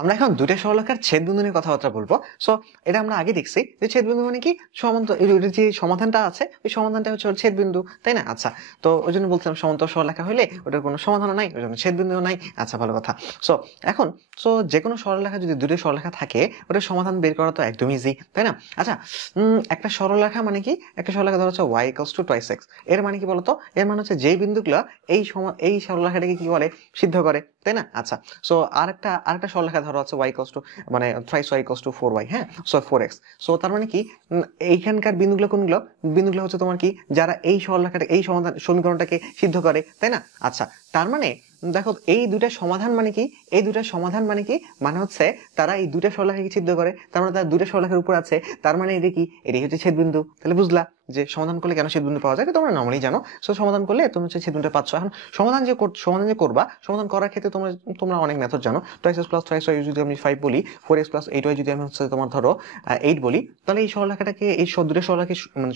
আমরা এখন দুইটা সরলরেখার ছেদবিন্দু নিয়ে কথাবার্তা বলবো। সো এটা আমরা আগে দেখছি যে ছেদবিন্দু মানে কি সমান্তর, এর যে সমাধানটা আছে ওই সমাধানটা হচ্ছে ওর ছেদবিন্দু, তাই না? আচ্ছা, তো ওই জন্য বলছিলাম সমান্তর সরলরেখা হলে ওটার কোনো সমাধানও নাই, ওই জন্য ছেদবিন্দুও নাই। আচ্ছা, ভালো কথা। সো এখন যে কোনো সরলরেখা যদি দুটো সরলরেখা থাকে ওটার সমাধান বের করা তো একদম ইজি, তাই না? আচ্ছা, একটা সরলরেখা মানে কি? একটা সরলরেখা ধরো হচ্ছে y = 2x। এর মানে কি বলতো? এর মানে হচ্ছে যেই বিন্দুগুলো এই সরলরেখাটাকে কি বলে, সিদ্ধ করে, তাই না? আচ্ছা, সো আরেকটা সরলরেখা ধরো আছে y মানে থ্রাইস y = 4y, হ্যাঁ, সো 4x। সো তার মানে কি, এইখানকার বিন্দুগুলো কোনগুলো? বিন্দুগুলো হচ্ছে তোমার কি, যারা এই সরলরেখাটা এই সমীকরণটাকে সিদ্ধ করে, তাই না? আচ্ছা, তার মানে দেখো এই দুইটা সমাধান মানে কি, এই দুইটা সমাধান মানে কি, মানে হচ্ছে তারা এই দুইটা সরলরেখাকে সিদ্ধ করে, তার মানে তারা দুইটা সরলরেখার উপর আছে, তার মানে এটা কি, এটাই হচ্ছে ছেদবিন্দু। তাহলে বুঝলা যে সমাধান করলে কেন ছেদবিন্দু পাওয়া যায়, এটা তোমরা নরমালি জানো। সো সমাধান করলে তুমি হচ্ছে ছেদবিন্দুটা পাচ্ছ। এখন সমাধান যে করবা, সমাধান করার ক্ষেত্রে তোমরা অনেক মেথড জানো। 2x + 3y যদি আমি 5 বলি, 4x + 8y যদি আমি হচ্ছে তোমার ধরো 8 বলি, তাহলে এই সরলরেখাটাকে এই দুটো সরলরেখাকে মানে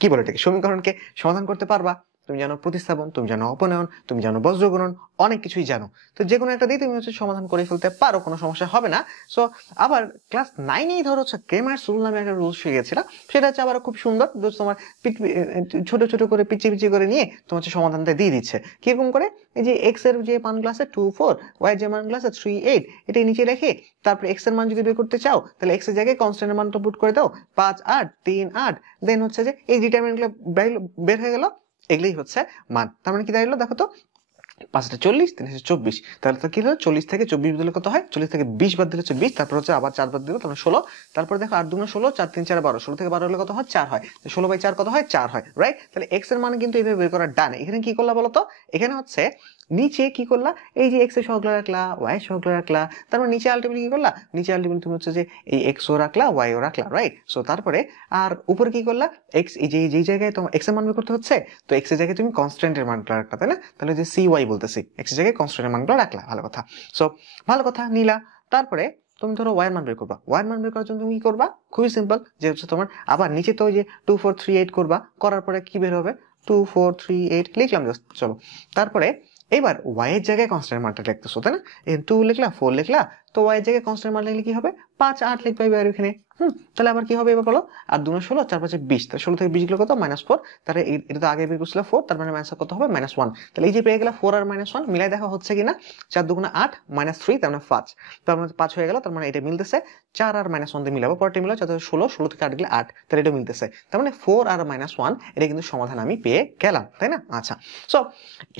কি বলে এটাকে, সমীকরণকে সমাধান করতে পারবা। তুমি জানো প্রতিস্থাপন, তুমি জানো অপনয়ন, তুমি জানো বজ্রগুণন, অনেক কিছুই জানো। তো যে কোনো একটা দিয়ে তুমি হচ্ছে সমাধান করে ফেলতে পারো, কোনো সমস্যা হবে না। সো আবার ক্লাস 9-এই ধরো হচ্ছে ক্রেমার্স রুল নামে একটা রুল শিখে গেছিলাম, সেটা হচ্ছে আবার খুব সুন্দর। তোমার ছোট ছোট করে পিচি পিচি করে নিয়ে তোমার হচ্ছে সমাধানটা দিয়ে দিচ্ছে। কিরকম করে? এই যে এক্স এর যে মানগুলো আছে 2 4, ওয়াই এর যে মানগুলো আছে 3 8, এটাই নিচে রেখে তারপরে এক্স এর মান যদি বের করতে চাও, তাহলে এক্স এর জায়গায় কনস্ট্যান্টের মানটা পুট করে দাও, 5 8 3 8। দেন হচ্ছে যে এই ডিটারমিনেন্ট গুলো বের হয়ে গেল, এগুলোই হচ্ছে মান। তার মানে কি দাঁড়ালো দেখো তো, 5টা 40, 3 24। তাহলে তো কি হলো, 40 থেকে 24 দিলে কত হয়? 40 থেকে 20 বাদ দিলে হচ্ছে 20, তারপর হচ্ছে আবার 4 বাদ দিলে তাহলে 16। তারপর দেখো 8 2 16, 4 3 4 12, 16 থেকে 12 হলে কত হয়? 4 হয়। 16/4 কত হয়? 4 হয়, রাইট? তাহলে এক্স এর মান কিন্তু এইভাবে বের করা ডান। এখানে কি করলা বলো তো? এখানে হচ্ছে নিচে কি করলা, এই যে এক্স এর সহগগুলো রাখলা, ওয়াই এর সহগগুলো রাখলা, তারপর নিচে আলটিমেটলি কি করলা, নিচে আলটিমেটলি তুমি হচ্ছে যে এই এক্স ও রাখলা, ওয়াই ও রাখলা, রাইট? সো তারপরে আর উপরে কি করলা, এক্স এই যে জায়গায় তোমার এক্স এর মান বের করতে হচ্ছে, তো এক্স এর জায়গায় তুমি কনস্ট্যান্টের মানটা রাখলা, তাই না? তাহলে যে সি ওয়াই বলতেছি, এক্স এর জায়গায় কনস্ট্যান্টের মানগুলো রাখলা, ভালো কথা। সো ভালো কথা নিলা। তারপরে তুমি ধরো ওয়াই এর মান বের করবা। ওয়াই এর মান বের করার জন্য তুমি কি করবা? খুবই সিম্পল, যে হচ্ছে তোমার আবার নিচে তো ওই যে 2 4 3 8 করবা, করার পরে কি বের হবে? 2 4 3 8 লিখলাম জাস্ট, চলো। তারপরে এবার ওয়াই এর জায়গায় কনস্ট্যান্ট মানটা লিখতেছো, তাই না? 2 লিখলা, 4 লিখলা, তো ওয়াই এর জায়গায় কনস্ট্যান্ট মান লিখলে কি হবে? 5 8 লিখবে এবার এখানে। তাহলে আবার কি হবে এবার বলো? আর 2 16, 4 5 20, তাহলে 16 থেকে 20 গেলে কত? -4। তাহলে এটা তো আগে বের করছিল 4, তার মানে মাইনাস কত হবে? -1। তাহলে এই যে পেয়ে গেলা 4 আর -1 মিলাই দেখা হচ্ছে কিনা? 4 2 8 -3, তার মানে 5। তার মানে 5 হয়ে গেল, তার মানে এটা মিলতেছে। 4 আর -1 দিয়ে মিলাবো, পরেরটা মিলাবো, 4 16, 16 থেকে 8 গেলে 8, তাহলে এটা মিলতেছে। তার মানে 4 আর -1, এটা কিন্তু সমাধান আমি পেয়ে গেলাম, তাই না? আচ্ছা, সো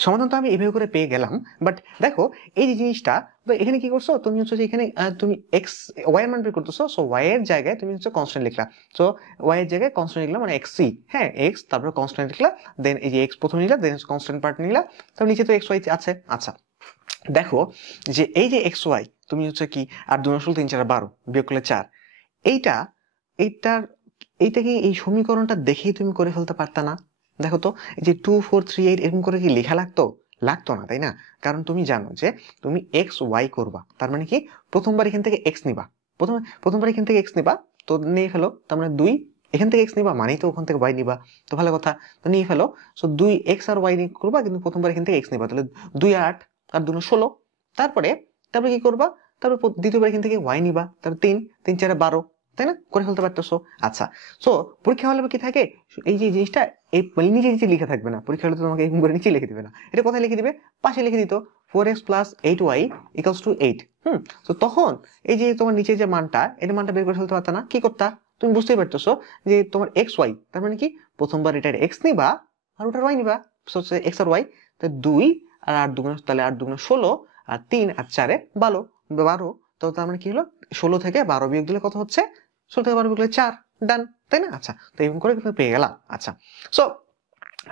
সমাধান তো আমি এইভাবে করে পেয়ে গেলাম। বাট দেখো এই যে জিনিসটা, তো এখানে কি করছো তুমি? হচ্ছে যে এখানে তুমি এক্স ওয়াই এর মান বের করতেছো, সো ওয়াই এর জায়গায় তুমি হচ্ছে কনস্ট্যান্ট লিখলা। সো ওয়াই এর জায়গায় কনস্ট্যান্ট লিখলাম, মানে এক্স সি, হ্যাঁ, এক্স, তারপর কনস্ট্যান্ট লিখলা, দেন এই যে এক্স প্রথমে নিলা, দেন কনস্ট্যান্ট পার্ট নিলা, তারপর নিচে তো এক্স ওয়াই আছে। আচ্ছা, দেখো যে এই যে এক্স ওয়াই তুমি হচ্ছে কি, আর 2 16 3 4 12 বিয়োগ করলে 4, এইটা এইটার এইটা কি এই সমীকরণটা দেখেই তুমি করে ফেলতে পারতা না? দেখো তো, এই যে 2 4 3 8 এরকম করে কি লেখা লাগতো? লাগতো না, তাই না? কারণ তুমি জানো যে তুমি এক্স ওয়াই করবা, তার মানে কি প্রথমবার এখান থেকে এক্স নিবা, প্রথমবার এখান থেকে এক্স নিবা, তো নিয়ে ফেলো, তার মানে 2 এখান থেকে এক্স নিবা মানেই তো ওখান থেকে ওয়াই নিবা, তো ভালো কথা, তো নিয়ে ফেলো। সো 2 এক্স আর ওয়াই করবা, কিন্তু প্রথমবার এখান থেকে এক্স নিবা, তাহলে 2 8 আর 2 16। তারপরে তারপরে কি করবা? তারপর দ্বিতীয়বার এখান থেকে ওয়াই নিবা, তারপর 3 3 4 12, তাই না? করে ফেলতে পারতেছো। আচ্ছা, সো পরীক্ষা হলে কি থাকে, এই যে জিনিসটা এই নিজে নিচে লিখে থাকবে না, পরীক্ষা হলে তো তোমাকে এরকম করে নিচে লিখে দিবে না, এটা কোথায় লিখে দিবে? পাশে লিখে দিত 4x + 8y = 8। তো তখন এই যে তোমার নিচে যে মানটা, এর মানটা বের করে ফেলতে পারতা না? কি করতা? তুমি বুঝতেই পারতেছো যে তোমার এক্স ওয়াই, তার মানে কি প্রথমবার এটার এক্স নিবা আর ওটার ওয়াই নিবা, এক্স আর ওয়াই, তাই 2 আর 8 2, তাহলে 8 2 16, আর 3 আর 4 12 12, তো তার মানে কি হলো, 16 থেকে 12 বিয়োগ দিলে কত হচ্ছে? 16 থেকে 12 বিয়োগ দিলে 4, ডান, তাই না? আচ্ছা, তো এরকম করে কিন্তু পেয়ে গেলাম। আচ্ছা, সো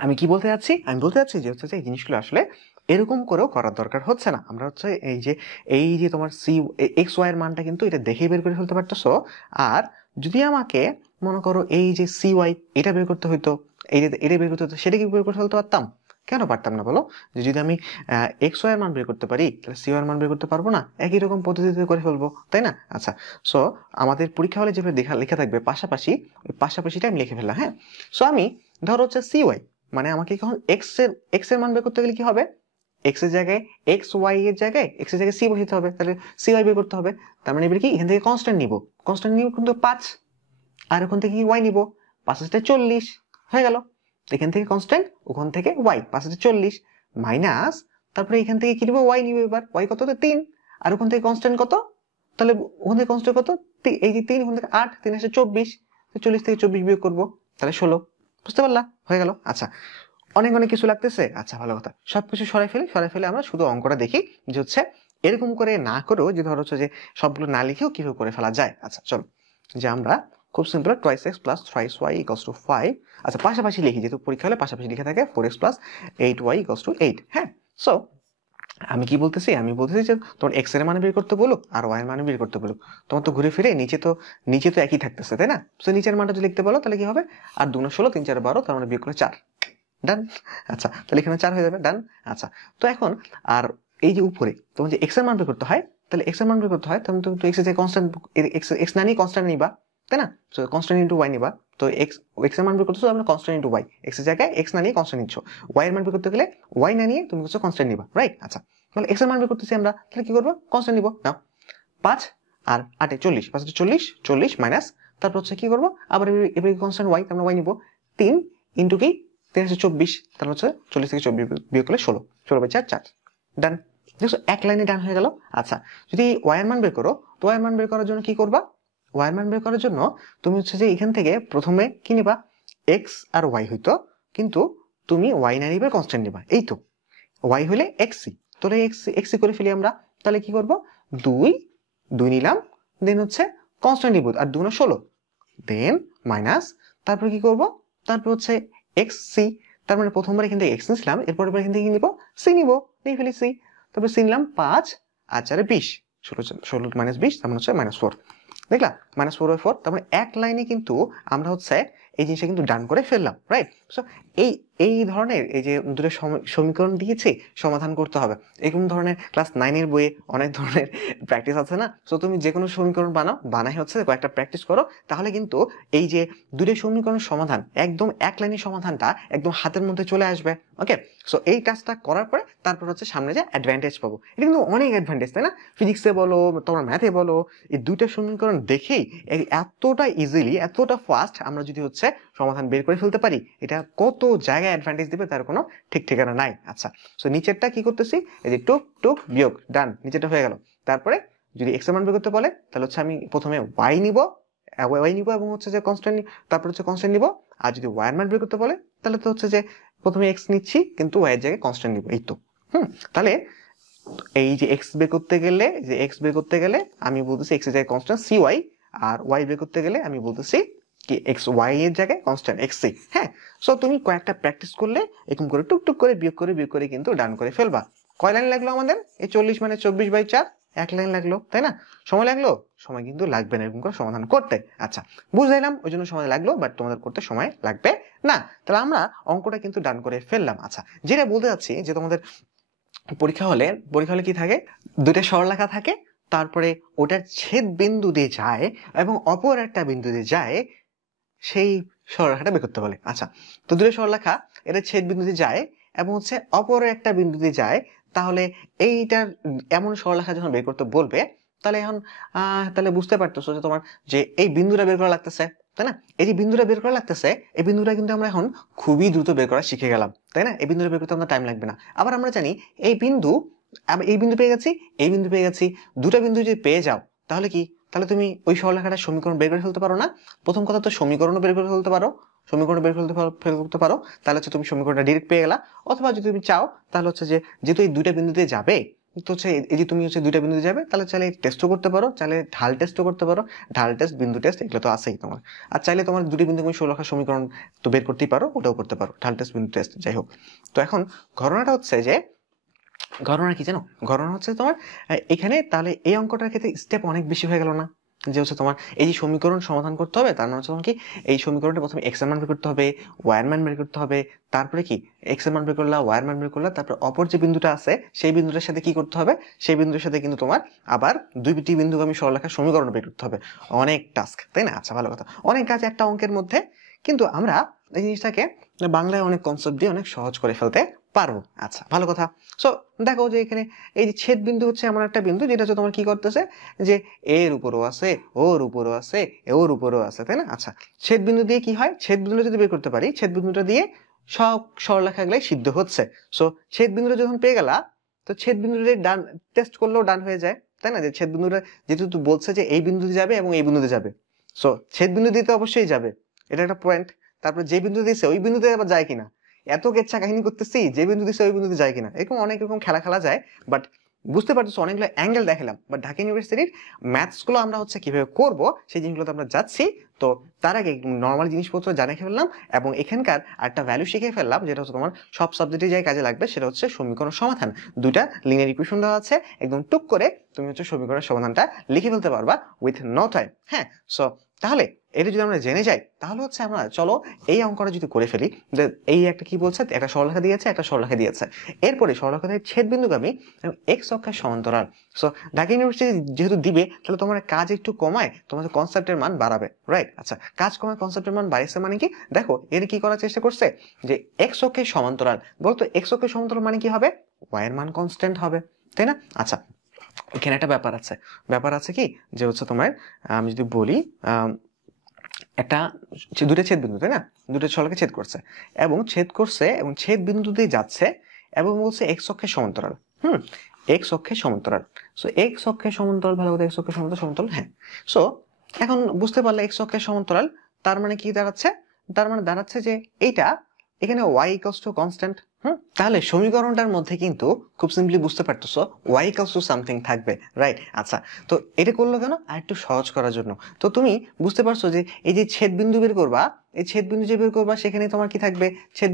আমি কি বলতে যাচ্ছি? আমি বলতে যাচ্ছি যে হচ্ছে যে এই জিনিসগুলো আসলে এরকম করেও করার দরকার হচ্ছে না। আমরা হচ্ছে এই যে তোমার সি এক্স ওয়াই এর মানটা কিন্তু এটা দেখেই বের করে ফেলতে পারতেছো। আর যদি আমাকে মনে করো এই যে সি ওয়াই এটা বের করতে হইতো, এটা বের করতে হতো, সেটা কি বের করে ফেলতে পারতাম? কেন পারতাম না বলো? যে যদি আমি এক্স ওয়াই এর মান বের করতে পারি, তাহলে সি ওয়াই এর মান বের করতে পারবো না? একই রকম পদ্ধতিতে করে ফেলবো, তাই না? আচ্ছা, সো আমাদের পরীক্ষা হলে যেভাবে লেখা থাকবে পাশাপাশি, ওই পাশাপাশিটা আমি লিখে ফেললাম, হ্যাঁ। সো আমি ধরো হচ্ছে সি ওয়াই, মানে আমাকে এখন এক্স এর মান বের করতে গেলে কি হবে? এক্স এর জায়গায় এক্স ওয়াই এর জায়গায় এক্স এর জায়গায় সি বসাতে হবে, তাহলে সি ওয়াই বের করতে হবে। তার মানে এবার কি এখান থেকে কনস্ট্যান্ট নিব, কনস্ট্যান্ট নিব কিন্তু 5, আর ওখান থেকে কি ওয়াই নিব, 5 × 40 হয়ে গেল। এখান থেকে কনস্ট্যান্ট, ওখান থেকে ওয়াই 5 × 40 মাইনাস, তারপরে এখান থেকে কি নিব, ওয়াই নিব। এবার ওয়াই কত, 3, আর ওখান থেকে কনস্ট্যান্ট কত, তাহলে ওখান থেকে কনস্ট্যান্ট কত, এই যে 3, ওখান থেকে 8, 3 × 24, 40 থেকে 24 বিয়োগ করবো, তাহলে 16। বুঝতে পারলা, হয়ে গেল। আচ্ছা, অনেক অনেক কিছু লাগতেছে। আচ্ছা, ভালো কথা, সবকিছু সরাই ফেলে আমরা শুধু অঙ্কটা দেখি যে হচ্ছে এরকম করে না করেও যে ধরো হচ্ছে যে সবগুলো না লিখেও কিভাবে করে ফেলা যায়। আচ্ছা চলো, যে আমরা খুব সিম্পল 2x + 3y = 5। আচ্ছা, পাশাপাশি লিখি, যেহেতু পরীক্ষা হলে পাশাপাশি লিখে থাকে 4x + 8y = 8। হ্যাঁ, সো আমি কি বলতেছি, আমি বলতেছি যে তোমার x এর মান বের করতে বলুক আর y এর মান বের করতে বলুক, তোমার তো ঘুরে ফিরে নিচে তো একই থাকতেছে, তাই না? সো নিচের মানটা যদি লিখতে বলো তাহলে কি হবে, আর 2 × 16, 3 × 4 = 12, তার মানে বিয়োগ করে 4। ডান। আচ্ছা, তাহলে এখানে 4 হয়ে যাবে। ডান। আচ্ছা, তো এখন আর এই যে উপরে তোমার যে x এর মান বের করতে হয়, তাহলে x এর মান বের করতে হয়, তাহলে তুমি x এর যে কনস্ট্যান্ট, x না নিয়ে কনস্ট্যান্ট নিবা, তাই না? সো কনস্ট্যান্ট ইনটু y নিবা। তো x এর মান বের করতেছো, আমরা কনস্ট্যান্ট ইনটু y, x এর জায়গায় x না নিয়ে কনস্ট্যান্ট নিচ্ছো, y এর মান বের করতে গেলে y না নিয়ে তুমি হচ্ছে কনস্ট্যান্ট নিবা, রাইট? আচ্ছা, তাহলে x এর মান বের করতেছি আমরা, তাহলে কি করবো, কনস্ট্যান্ট নিব। নাও 5 আর 8 এ 40, 5 × 40, 40 মাইনাস, তারপর হচ্ছে কি করবো, আবার এবার কনস্ট্যান্ট y, আমরা y নিব, 3 ইনটু কি 3 × 24, তাহলে হচ্ছে 40 থেকে 24 বিয়োগ করলে 16, 16/4, 4। ডান। দেখছো, এক লাইনে ডান হয়ে গেল। আচ্ছা, যদি y এর মান বের করো, তো y এর মান বের করার জন্য কি করবা, y এর মান বের করার জন্য তুমি হচ্ছে যে এখান থেকে প্রথমে কি নিবা, x আর y হইতো, কিন্তু তুমি y না নিবে, কনস্ট্যান্ট নিবা। এই তো y হলে xc, তাহলে xc করে ফেলি আমরা। তাহলে কি করব, 2 নিলাম, দেন হচ্ছে কনস্ট্যান্ট নিব, আর 2 × 16, দেন মাইনাস, তারপর কি করব, তারপর হচ্ছে xc, তার মানে প্রথমবার এখান থেকে x নিলাম, এরপর এখান থেকে কি নিব, c নিব, নিয়ে ফেলি c, তারপর c নিলাম 5 আর 4 = 20, 16 - 20, তার মানে হচ্ছে -4। দেখলা, -4/4, তার মানে এক লাইনে কিন্তু আমরা হচ্ছে এই জিনিসটা কিন্তু ডান করে ফেললাম, রাইট? সো এই ধরনের এই যে দুটো সমীকরণ দিয়েছে, সমাধান করতে হবে, এরকম ধরনের ক্লাস 9 এর বইয়ে অনেক ধরনের প্র্যাকটিস আছে না? সো তুমি যে কোনো সমীকরণ বানাই হচ্ছে কয়েকটা প্র্যাকটিস করো, তাহলে কিন্তু এই যে দুটো সমীকরণের সমাধান, একদম এক লাইনের সমাধানটা একদম হাতের মধ্যে চলে আসবে। ওকে, সো এই কাজটা করার পরে তারপর হচ্ছে সামনে যে অ্যাডভান্টেজ পাবো, এটা কিন্তু অনেক অ্যাডভান্টেজ, তাই না? ফিজিক্সে বলো, তোমার ম্যাথে বলো, এই দুইটা সমীকরণ দেখেই এতটা ইজিলি, এতটা ফাস্ট আমরা যদি হচ্ছে সমাধান বের করে ফেলতে পারি, এটা কত জায়গায় অ্যাডভান্টেজ দিবে তার কোনো ঠিক ঠিকানা নাই। আচ্ছা, সো নিচেরটা কি করতেছি, এই যে টুক টুক বিয়োগ, ডান, নিচেরটা হয়ে গেল। তারপরে যদি x এর মান বের করতে বলে, তাহলে হচ্ছে আমি প্রথমে y নিব, এবং হচ্ছে যে কনস্ট্যান্ট, তারপর হচ্ছে কনস্ট্যান্ট নিব। আর যদি y এর মান বের করতে বলে, তাহলে তো হচ্ছে যে প্রথমে x নিচ্ছি, কিন্তু y এর জায়গায় কনস্ট্যান্ট নিব। এই তো, তাহলে এই যে x বের করতে গেলে আমি বলতেছি x এর জায়গায় কনস্ট্যান্ট cy, আর y বের করতে গেলে আমি বলতেছি কি xy এর জায়গায় কনস্ট্যান্ট xc। হ্যাঁ, সো তুমি কয়েকটা প্র্যাকটিস করলে এরকম করে টুকটুক করে বিয়োগ করে কিন্তু ডান করে ফেলবা। কয় লাইন লাগলো আমাদের, এই 40 মানে 24/4, এক লাইন লাগলো, তাই না? সময় লাগলো, সময় কিন্তু লাগবে না এরকম করে সমাধান করতে। আচ্ছা, বুঝলাম, ওই জন্য সময় লাগলো, বাট তোমাদের করতে সময় লাগবে না। তাহলে আমরা অঙ্কটা কিন্তু ডান করে ফেললাম। আচ্ছা, যেটা বলতে যাচ্ছি যে তোমাদের পরীক্ষা হলে কি থাকে, দুইটা সরলরেখা থাকে, তারপরে ওটার ছেদ বিন্দু দিয়ে যায় এবং অপর একটা বিন্দু দিয়ে যায়, সেই সরলরেখাটা বের করতে বলে। আচ্ছা, তো দুটো সরলরেখা এটা ছেদ বিন্দু দিয়ে যায় এবং হচ্ছে অপর একটা বিন্দু দিয়ে যায়, তাহলে এইটার এমন সরলরেখা যখন বের করতে বলবে, তাহলে এখন তাহলে বুঝতে পারতেছো যে তোমার যে এই বিন্দুটা বের করা লাগতেছে, তাই না? এই যে বিন্দুটা বের করা লাগতেছে, এই বিন্দুটা কিন্তু আমরা এখন খুবই দ্রুত বের করা শিখে গেলাম, তাই না? এই বিন্দুটা বের করতে আমাদের টাইম লাগবে না। আবার আমরা জানি এই বিন্দু পেয়ে গেছি, এই বিন্দু পেয়ে গেছি, দুটো বিন্দু যদি পেয়ে যাও, তাহলে কি, তাহলে তুমি ওই সরলরেখাটার সমীকরণ বের করে ফেলতে পারো না? প্রথম কথা তো সমীকরণও বের করে ফেলতে পারো, তাহলে হচ্ছে তুমি সমীকরণটা ডিরেক্ট পেয়ে গেলা। অথবা যদি তুমি চাও, তাহলে হচ্ছে যে যেহেতু এই দুইটা বিন্দুতে যাবে, তো হচ্ছে এই যে তুমি হচ্ছে দুইটা বিন্দুতে যাবে, তাহলে চাইলে টেস্টও করতে পারো, চাইলে ঢাল টেস্টও করতে পারো, ঢাল টেস্ট, বিন্দু টেস্ট, এগুলো তো আছেই তোমার। আর চাইলে তোমার দুটি বিন্দু তুমি সরলরেখার সমীকরণ তো বের করতেই পারো, ওটাও করতে পারো, ঢাল টেস্ট, বিন্দু টেস্ট, যাই হোক। তো এখন ঘটনাটা হচ্ছে যে, ঘটনা কি জানো, ঘটনা হচ্ছে তোমার এখানে তাহলে এই অঙ্কটার ক্ষেত্রে স্টেপ অনেক বেশি হয়ে গেল না? যে হচ্ছে তোমার এই যে সমীকরণ সমাধান করতে হবে, তার মানে হচ্ছে তোমার কি এই সমীকরণটা প্রথমে x এর মান বের করতে হবে, y এর মান বের করতে হবে, তারপরে কি x এর মান বের করলা, y এর মান বের করলা, তারপর অপর যে বিন্দুটা আছে সেই বিন্দুটার সাথে কি করতে হবে, সেই বিন্দুর সাথে কিন্তু তোমার আবার দুইটি বিন্দুগামী সরলরেখার সমীকরণ বের করতে হবে। অনেক টাস্ক, তাই না? আচ্ছা, ভালো কথা, অনেক কাজ একটা অঙ্কের মধ্যে, কিন্তু আমরা এই জিনিসটাকে বাংলায় অনেক কনসেপ্ট দিয়ে অনেক সহজ করে ফেলতে পারবো। আচ্ছা, ভালো কথা। সো দেখো যে এখানে এই যে ছেদ বিন্দু হচ্ছে এমন একটা বিন্দু যেটা হচ্ছে তোমার কি করতেছে, যে এর উপরও আছে, ওর উপরও আছে, ওর উপরও আছে, তাই না? আচ্ছা, ছেদ বিন্দু দিয়ে কি হয়, ছেদ বিন্দুটা যদি বের করতে পারি, ছেদ বিন্দুটা দিয়ে সব সরলরেখাগুলাই সিদ্ধ হচ্ছে। সো ছেদ বিন্দুটা যখন পেয়ে গেলা, তো ছেদ বিন্দুটা ডান টেস্ট করলেও ডান হয়ে যায়, তাই না? যে ছেদ বিন্দুটা যেহেতু বলছে যে এই বিন্দুতে যাবে এবং এই বিন্দুতে যাবে, সো ছেদ বিন্দু দিতে অবশ্যই যাবে, এটা একটা পয়েন্ট। তারপর যে বিন্দু দিয়েছে ওই বিন্দুতে আবার যায় কিনা, এত কেচ্ছা কাহিনী করতেছি, যে বিন্দু দিচ্ছে ওই বিন্দুতে যায় কিনা, এরকম অনেক রকম খেলা খেলা যায়। বাট বুঝতে পারতেছো অনেকগুলো অ্যাঙ্গেল দেখালাম, বাট ঢাকা ইউনিভার্সিটির ম্যাথস গুলো আমরা হচ্ছে কিভাবে করব সেই জিনিসগুলোতে আমরা যাচ্ছি। তো তার আগে নর্মাল জিনিসপত্র জানে ফেললাম, এবং এখানকার একটা ভ্যালু শিখে ফেললাম, যেটা হচ্ছে তোমার সব সাবজেক্টে যাই কাজে লাগবে, সেটা হচ্ছে সমীকরণ সমাধান। দুইটা লিনিয়ার ইকুয়েশন দেওয়া আছে, একদম টুক করে তুমি হচ্ছে সমীকরণের সমাধানটা লিখে ফেলতে পারবা উইথ নো টাইম। হ্যাঁ, সো তাহলে এটা যদি আমরা জেনে যাই, তাহলে হচ্ছে আমরা চলো এই অঙ্কটা যদি করে ফেলি, যে এই একটা কি বলছে, একটা সরলরেখা দিয়েছে, একটা সরলরেখা দিয়েছে, এরপরে সরলরেখা থেকে ছেদবিন্দুগামী এক্স অক্ষের সমান্তরাল। সো ঢাকা ইউনিভার্সিটি যেহেতু দিবে, তাহলে তোমার কাজ একটু কমায়, তোমাদের কনসেপ্টের মান বাড়াবে, রাইট? আচ্ছা, কাজ কমায় কনসেপ্টের মান বাড়িয়েছে মানে কি, দেখো এর কি করার চেষ্টা করছে, যে এক্স অক্ষের সমান্তরাল, বলতো এক্স অক্ষের সমান্তরাল মানে কি হবে, ওয়াই এর মান কনস্ট্যান্ট হবে, তাই না? আচ্ছা, এখানে একটা ব্যাপার আছে কি, যে হচ্ছে তোমার আমি যদি বলি একটা দুটো ছেদ বিন্দু, তাই না? দুটো সরলরেখা ছেদ করছে এবং ছেদ বিন্দু দিয়ে যাচ্ছে, এবং বলছে এক্স অক্ষের সমান্তরাল। এক্স অক্ষের সমান্তরাল। সো এক্স অক্ষের সমান্তরাল, ভালো কথা, এক্স অক্ষের সমান্তরাল, হ্যাঁ। সো এখন বুঝতে পারলে এক্স অক্ষের সমান্তরাল তার মানে কি দাঁড়াচ্ছে, তার মানে দাঁড়াচ্ছে যে এইটা এখানে y ইকুয়ালস টু কনস্ট্যান্ট। তাহলে সমীকরণটার মধ্যে কিন্তু খুব সিম্পলি বুঝতে পারতেছো y ইকুয়ালস টু সামথিং থাকবে, রাইট? আচ্ছা, তো এটা করলো কেন, আর একটু সহজ করার জন্য। তো তুমি বুঝতে পারছো যে এই যে ছেদ বিন্দু বের করবা, এই ছেদ বিন্দু যে বের করবা, সেখানে তোমার কি থাকবে, ছেদ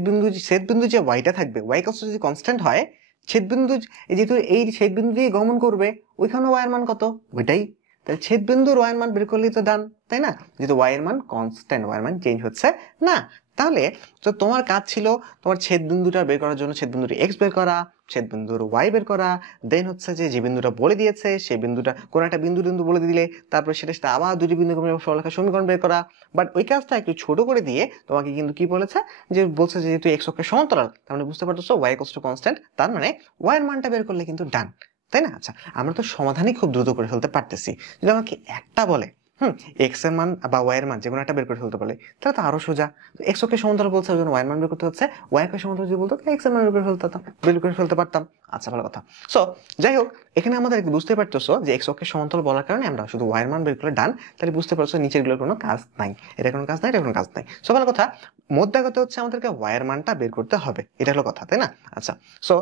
বিন্দু যে ওয়াইটা থাকবে, y ইকুয়ালস টু যদি কনস্ট্যান্ট হয়, ছেদ বিন্দু যেহেতু এই ছেদ বিন্দু দিয়ে গমন করবে, ওইখানে y এর মান কত, ওইটাই। তাহলে ছেদ বিন্দুর y এর মান বের করলেই তো ডান, তাই না? যেহেতু y এর মান কনস্ট্যান্ট, y এর মান চেঞ্জ হচ্ছে না। তাহলে তো তোমার কাজ ছিল তোমার ছেদ বিন্দুটা বের করার জন্য ছেদ বিন্দুর এক্স বের করা, ছেদ বিন্দুর ওয়াই বের করা, দেন হচ্ছে যে বিন্দুটা বলে দিয়েছে সেই বিন্দুটা কোন একটা বিন্দু বলে দিলে, তারপরে সেটা সাথে আবার দুটি বিন্দু সরলরেখার সমীকরণ বের করা। বাট ওই কাজটা একটু ছোট করে দিয়ে তোমাকে কিন্তু কি বলেছে, যে বলছে যে যেহেতু এক্স অক্ষের সমান্তরাল, তার মানে বুঝতে পারতেছো ওয়াই ইকুয়ালস টু কনস্ট্যান্ট, তার মানে ওয়াই এর মানটা বের করলে কিন্তু ডান, তাই না? আচ্ছা, আমরা তো সমাধানই খুব দ্রুত করে ফেলতে পারতেছি। যদি আমাকে একটা বলে এক্স এর মান বা ওয়াই এর মান যে কোনো একটা বের করে ফেলতে পারলে, তাহলে তো আরো সোজা। এক্স অক্ষের সমান্তরাল বলছে ওই জন্য ওয়াই এর মান বের করতে হচ্ছে, ওয়াই অক্ষের সমান্তরাল যদি বলতো এক্স এর মান বের করে ফেলতে পারতাম। আচ্ছা, ভালো কথা। সো যাই হোক, এখানে আমাদের বুঝতে পারতেছো যে এক্স অক্ষের সমান্তরাল বলার কারণে আমরা শুধু ওয়াই এর মান বের করলে ডান, তাহলে বুঝতে পারছো নিচের গুলোর কোনো কাজ নাই, এটা কোনো কাজ নাই, এটা কোনো কাজ নাই। সো ভালো কথা, মোদ্দা হচ্ছে আমাদেরকে ওয়াই এর মানটা বের করতে হবে, এটা হলো কথা, তাই না? আচ্ছা, সো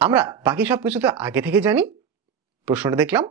আমরা বাকি সবকিছু তো আগে থেকে জানি, প্রশ্নটা দেখলাম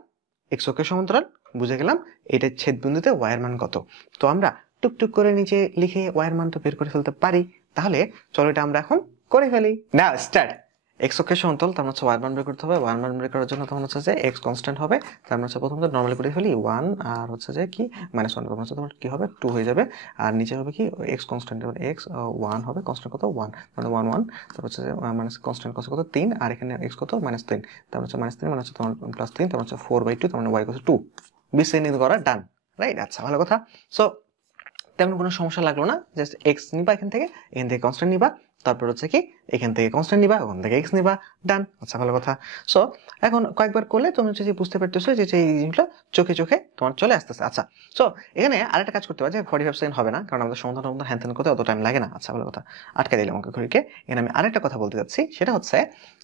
এক্স অক্ষের সমান্তরাল, বুঝে গেলাম এটা ছেদ বিন্দুতে ওয়াই এর মান কত, তো আমরা টুকটুক করে নিচে লিখে ওয়াই এর মান তো বের করে ফেলতে পারি। তাহলে চলো এটা আমরা এখন করে ফেলি। না, স্টার্ট। এক্স অক্ষের সমান্তরাল, তার মানে হচ্ছে ওয়াই এর মান বের করতে হবে। ওয়াই এর মান বের করার জন্য তখন হচ্ছে যে এক্স কনস্ট্যান্ট হবে, তার মানে হচ্ছে প্রথমত নরমালি করে ফেলি 1 আর হচ্ছে যে কি -1, তখন হচ্ছে তোমার কি হবে 2 হয়ে যাবে, আর নিচে হবে কি এক্স কনস্ট্যান্ট, এক্স 1 হবে, কনস্ট্যান্ট কত 1, মানে 1 1, তারপর হচ্ছে যে মাইনাস কনস্ট্যান্ট কত 3, আর এখানে এক্স কত -3, তার হচ্ছে -3 মানে হচ্ছে তোমার +3, তার হচ্ছে 4/2, তার মানে y 2, বিচ্ছিন্ন করা ডান, রাইট? আচ্ছা, ভালো কথা। সো তেমন কোনো সমস্যা লাগলো না, জাস্ট এক্স নিবা, এখান থেকে কনস্ট্যান্ট নিবা, তারপর হচ্ছে কি এখান থেকে কনস্ট্যান্ট নিবা, ওখান থেকে এক্স নিবা, ডান। আচ্ছা, ভালো কথা। সো এখন কয়েকবার করলে তুমি হচ্ছে যে বুঝতে পারতেছো যে এই জিনিসগুলো চোখে চোখে তোমার চলে আসতেছে। আচ্ছা, সো এখানে আরেকটা কাজ করতে পারে যে 45 সেকেন্ড হবে না, কারণ আমাদের সমাধান হ্যান ত্যান করতে অত টাইম লাগে না। আচ্ছা, ভালো কথা, আটকে দিলাম আমাকে ঘড়িকে। এখানে আমি আরেকটা কথা বলতে যাচ্ছি, সেটা হচ্ছে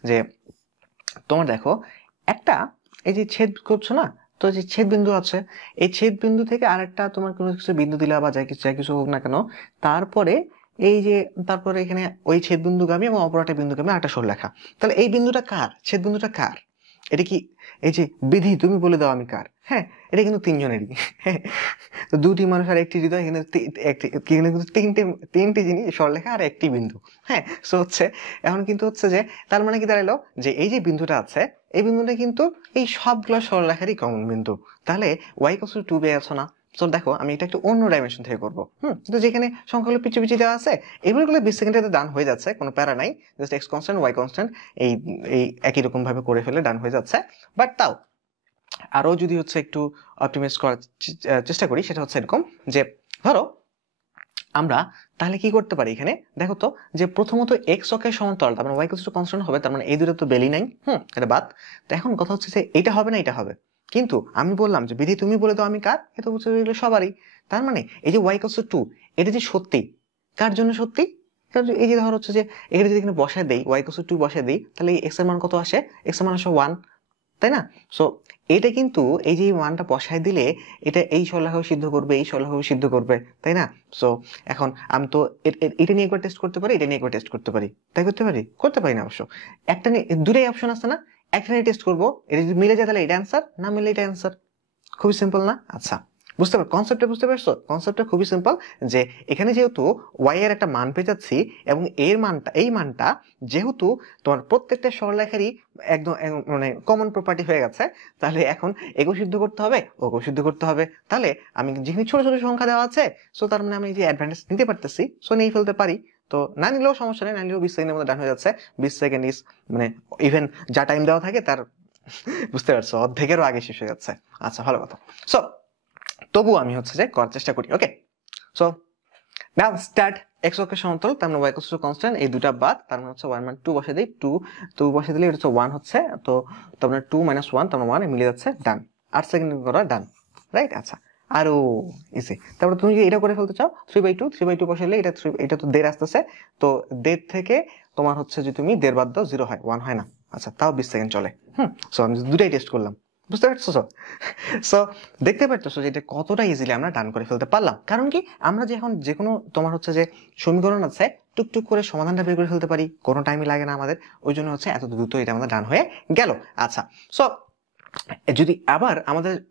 যে তোমার দেখো একটা এই যে ছেদ করছো না, তো যে ছেদ বিন্দু আছে, এই ছেদ বিন্দু থেকে আরেকটা তোমার কোনো কিছু বিন্দু দিলা বা যাই কিছু হোক না কেন, তারপরে এই যে তারপরে এখানে ওই ছেদ বিন্দুগামী এবং অপর একটা বিন্দুগামী আরেকটা সরলরেখা। তাহলে এই বিন্দুটা কার, ছেদ বিন্দুটা কার, এটা কি এই যে বিধি তুমি বলে দাও আমি কার? হ্যাঁ, এটা কিন্তু তিনজনেরই। তো দুটি মানুষ আর একটি হৃদয়, এখানে কিন্তু তিনটি জিনিস, সরলরেখা আর একটি বিন্দু। হ্যাঁ, সো হচ্ছে এখন কিন্তু হচ্ছে যে তার মানে কি দাঁড়ালো, যে এই যে বিন্দুটা আছে, এই বিন্দুটা কিন্তু এই সবগুলো সরলরেখারই কমন বিন্দু। তাহলে y = 2 পেয়ে আছো না? তো দেখো আমি এটা একটু অন্য ডাইমেনশন থেকে করবো। তো যেখানে সংখ্যাগুলো পিছিয়ে দেওয়া আছে, এগুলো 20 সেকেন্ডে ডান হয়ে যাচ্ছে, কোনো প্যারা নাই, just X constant Y constant এই এই একই রকম ভাবে করে ফেলে ডান হয়ে যাচ্ছে। বাট তাও আরো যদি হচ্ছে একটু অপটিমাইজ করার চেষ্টা করি, সেটা হচ্ছে এরকম যে ধরো আমরা তাহলে কি করতে পারি এখানে দেখো তো যে প্রথমত এক্স অক্ষের সমান্তরাল তার মানে ওয়াই ইকুয়াল টু কনস্ট্যান্ট হবে, তার মানে এই দুটো তো বেলি নাই, এটা বাদ। তো এখন কথা হচ্ছে যে এটা হবে না এটা হবে, কিন্তু আমি বললাম যে বিধি তুমি বলে দাও আমি কার, এটা হচ্ছে এগুলো সবারই। তার মানে এই যে ওয়াই ইকুয়াল টু এটা যে সত্যি, কার জন্য সত্যি? এই যে ধর হচ্ছে যে এখানে যদি এখানে বসায় দেই ওয়াই ইকুয়াল টু বসায় দিই, তাহলে এক্স এর মান কত আসে? এক্স এর মান আসে 1, তাই না? সো এটা কিন্তু এই যে মানটা বসায় দিলে এটা এই সরলরেখাও সিদ্ধ করবে, এই সরলরেখাও সিদ্ধ করবে, তাই না? সো এখন আমি তো এটা নিয়ে একবার টেস্ট করতে পারি, এটা নিয়ে একবার টেস্ট করতে পারি, তাই করতে পারি? করতে পারি না অবশ্য। একটা নিয়ে দুটাই অপশন আছে না, একটা নিয়ে টেস্ট করবো, এটা যদি মিলে যায় তাহলে এটা অ্যান্সার, না মিলে এটা অ্যান্সার। খুবই সিম্পল না? আচ্ছা, বুঝতে পারো কনসেপ্টটা, বুঝতে পারছো? কনসেপ্টটা খুবই সিম্পল, যে এখানে যেহেতু ওয়াই এর একটা মান পেয়ে যাচ্ছি এবং এর মানটা এই মানটা যেহেতু তোমার প্রত্যেকটা সরলরেখারই একদম মানে কমন প্রপার্টি হয়ে গেছে, তাহলে এখন এগো সিদ্ধ করতে হবে, ওগো সিদ্ধ করতে হবে। তাহলে আমি যেখানে ছোট ছোট সংখ্যা দেওয়া আছে, সো তার মানে আমি যে অ্যাডভান্টেজ নিতে পারতেছি, সো নিয়ে ফেলতে পারি। তো না নিলেও সমস্যা নেই, না নিলেও 20 সেকেন্ডের মধ্যে ডান হয়ে যাচ্ছে। 20 সেকেন্ড ইজ মানে ইভেন যা টাইম দেওয়া থাকে তার বুঝতে পারছো অর্ধেকেরও আগে শেষ হয়ে যাচ্ছে। আচ্ছা, ভালো কথা। সো তবু আমি হচ্ছে যে করার চেষ্টা করি। ওকে, সো নাও স্টার্ট। এক্স অক্ষের সমান্তরাল তার মানে ওয়াই ইকুয়াল টু কনস্ট্যান্ট, এই দুটা বাদ, তার মানে হচ্ছে ওয়াই মান 2 বসে দেই, 2 বসে দিলে এটা হচ্ছে 1 হচ্ছে, তো তার মানে 2 - 1 তার মানে 1 মিলে যাচ্ছে, ডান। 8 সেকেন্ড করা ডান, রাইট? আচ্ছা, আরো ইজি। তারপরে তুমি যদি এটা করে ফেলতে চাও 3/2 বসাইলে এটা তো 1.5 আসতেছে, তো 1.5 থেকে তোমার হচ্ছে যে তুমি 1.5 বাদ দাও 0 হয়, 1 হয় না। আচ্ছা, তাও 20 সেকেন্ড চলে। সো আমি দুটাই টেস্ট করলাম, বুঝতে পারছো? সো দেখতে পারতেছো যে এটা কতটা ইজিলি আমরা ডান করে ফেলতে পারলাম। কারণ কি, আমরা যে এখন যে কোনো তোমার হচ্ছে যে সমীকরণ আছে টুকটুক করে সমাধানটা বের করে ফেলতে পারি, কোনো টাইমই লাগে না আমাদের, ওই জন্য হচ্ছে এত দ্রুত এটা আমাদের ডান হয়ে গেল। আচ্ছা, সো যদি আবার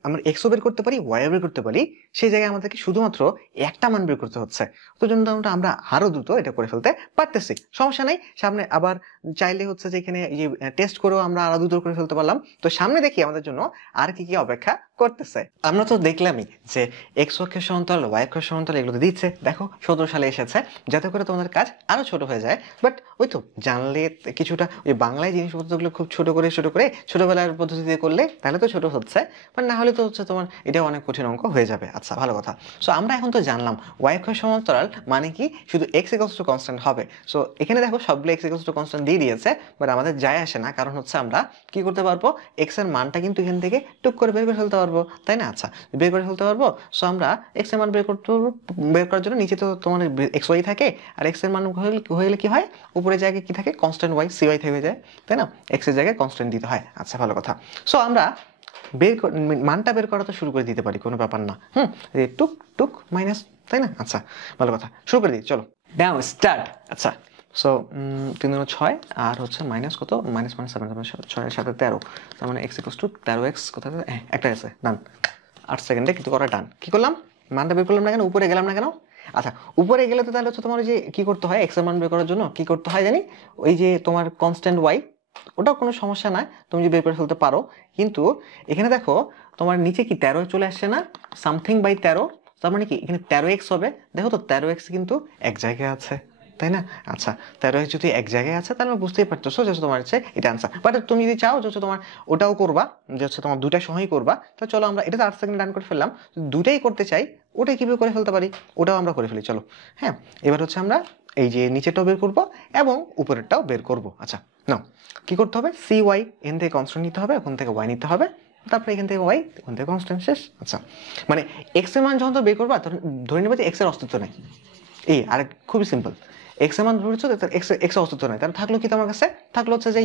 আমরা এক্সও বের করতে পারি, ওয়াইও বের করতে পারি, সেই জায়গায় আমাদেরকে শুধুমাত্র একটা মান বের করতে হচ্ছে, তো জন্য আমরা আরো দ্রুত এটা করে ফেলতে পারতেছি, সমস্যা নেই। সামনে আবার চাইলে হচ্ছে যে এখানে টেস্ট করেও আমরা আরো দ্রুত করে ফেলতে পারলাম। তো সামনে দেখি আমাদের জন্য আর কি কি অপেক্ষা করতেছে। আমরা তো দেখলামই যে এক্স অক্ষের সমান্তরাল, ওয়াই অক্ষের সমান্তরাল এগুলো দিচ্ছে, দেখো 17 সালে এসেছে, যাতে করে তোমাদের কাজ আরো ছোট হয়ে যায়। বাট ওই তো জানলে কিছুটা ওই বাংলায় জিনিসপত্রগুলো খুব ছোট করে ছোটবেলার পদ্ধতিতে করলে তাহলে তো ছোট হচ্ছে, বাট না হলে তো হচ্ছে তোমার এটা অনেক কঠিন অঙ্ক হয়ে যাবে। আচ্ছা, ভালো কথা। সো আমরা এখন তো জানলাম ওয়াই অক্ষের সমান্তরাল মানে কি, শুধু এক্স ইকুয়ালস টু কনস্ট্যান্ট হবে। সো এখানে দেখো সবগুলো এক্স ইকুয়ালস টু কনস্ট্যান্ট দিয়ে দিয়েছে, বাট আমাদের যায় আসে না, কারণ হচ্ছে আমরা কি করতে পারবো, এক্স এর মানটা কিন্তু এখান থেকে টুক করে বের করে ফেলতে পারবো, তাই না? আচ্ছা, বের করে ফেলতে পারবো। সো আমরা এক্স এর মান বের করতে পারবো, বের করার জন্য নিচে তো তোমার এক্স ওয়াই থাকে, আর এক্স এর মান হইলে কি হয়, উপরে জায়গায় কি থাকে, কনস্ট্যান্ট ওয়াই সি ওয়াই থেকে যায়, তাই না? এক্স এর জায়গায় কনস্ট্যান্ট দিতে হয়। আচ্ছা, ভালো কথা। সো আমরা মানটা বের করা তো শুরু করে দিতে পারি, কোনো ব্যাপার না। টুক টুক মাইনাস, তাই না? আচ্ছা, ভালো কথা, শুরু করে দিই, চলো নাও স্টার্ট। আচ্ছা, সো 3 × 6 আর হচ্ছে মাইনাস কত, -7, 6 এর সাথে 13, তার মানে x = 13x, কোথায় একটা আছে, ডান। 8 সেকেন্ডে কিন্তু করা ডান। কি করলাম, মানটা বের করলাম না কেন, উপরে গেলাম না কেন? আচ্ছা, উপরে গেলে তো তাহলে হচ্ছে তোমার যে কি করতে হয়, x এর মান বের করার জন্য কি করতে হয় জানি, ওই যে তোমার কনস্ট্যান্ট y, ওটাও কোনো সমস্যা না, তুমি যদি বের করে ফেলতে পারো। কিন্তু এখানে দেখো তোমার নিচে কি 13 চলে আসছে না, সামথিং বাই 13, তার মানে কি এখানে 13x হবে। দেখো তো 13x কিন্তু এক জায়গায় আছে, তাই না? আচ্ছা, 13x যদি এক জায়গায় আছে তাহলে বুঝতেই পারতেছো যে তোমার হচ্ছে এটা আনসার। বাট তুমি যদি চাও যে হচ্ছে তোমার ওটাও করবা, যে হচ্ছে তোমার দুটাই সহই করবা, তো চলো আমরা এটা তো 8 সেকেন্ড ডান করে ফেললাম, দুটাই করতে চাই, ওটাই কিভাবে করে ফেলতে পারি, ওটাও আমরা করে ফেলি, চলো। হ্যাঁ, এবার হচ্ছে আমরা এই যে নিচেরটাও বের করব এবং উপরেরটাও বের করব। আচ্ছা, নাও কি করতে হবে, সি ওয়াই এখান থেকে কনস্ট্যান্ট নিতে হবে, ওখান থেকে ওয়াই নিতে হবে, তারপরে এখান থেকে ওয়াই, ওখান থেকে কনস্ট্যান্ট, শেষ। আচ্ছা, মানে এক্স এর মান যখন তো বের করবা ধরে নেবে যে এক্স এর অস্তিত্ব নেই, এই আর খুবই সিম্পল, এক্স এর মান ধরেছো এক্স এর অস্তিত্ব নেই, তাহলে থাকলো কি তোমার কাছে, থাকলো হচ্ছে যে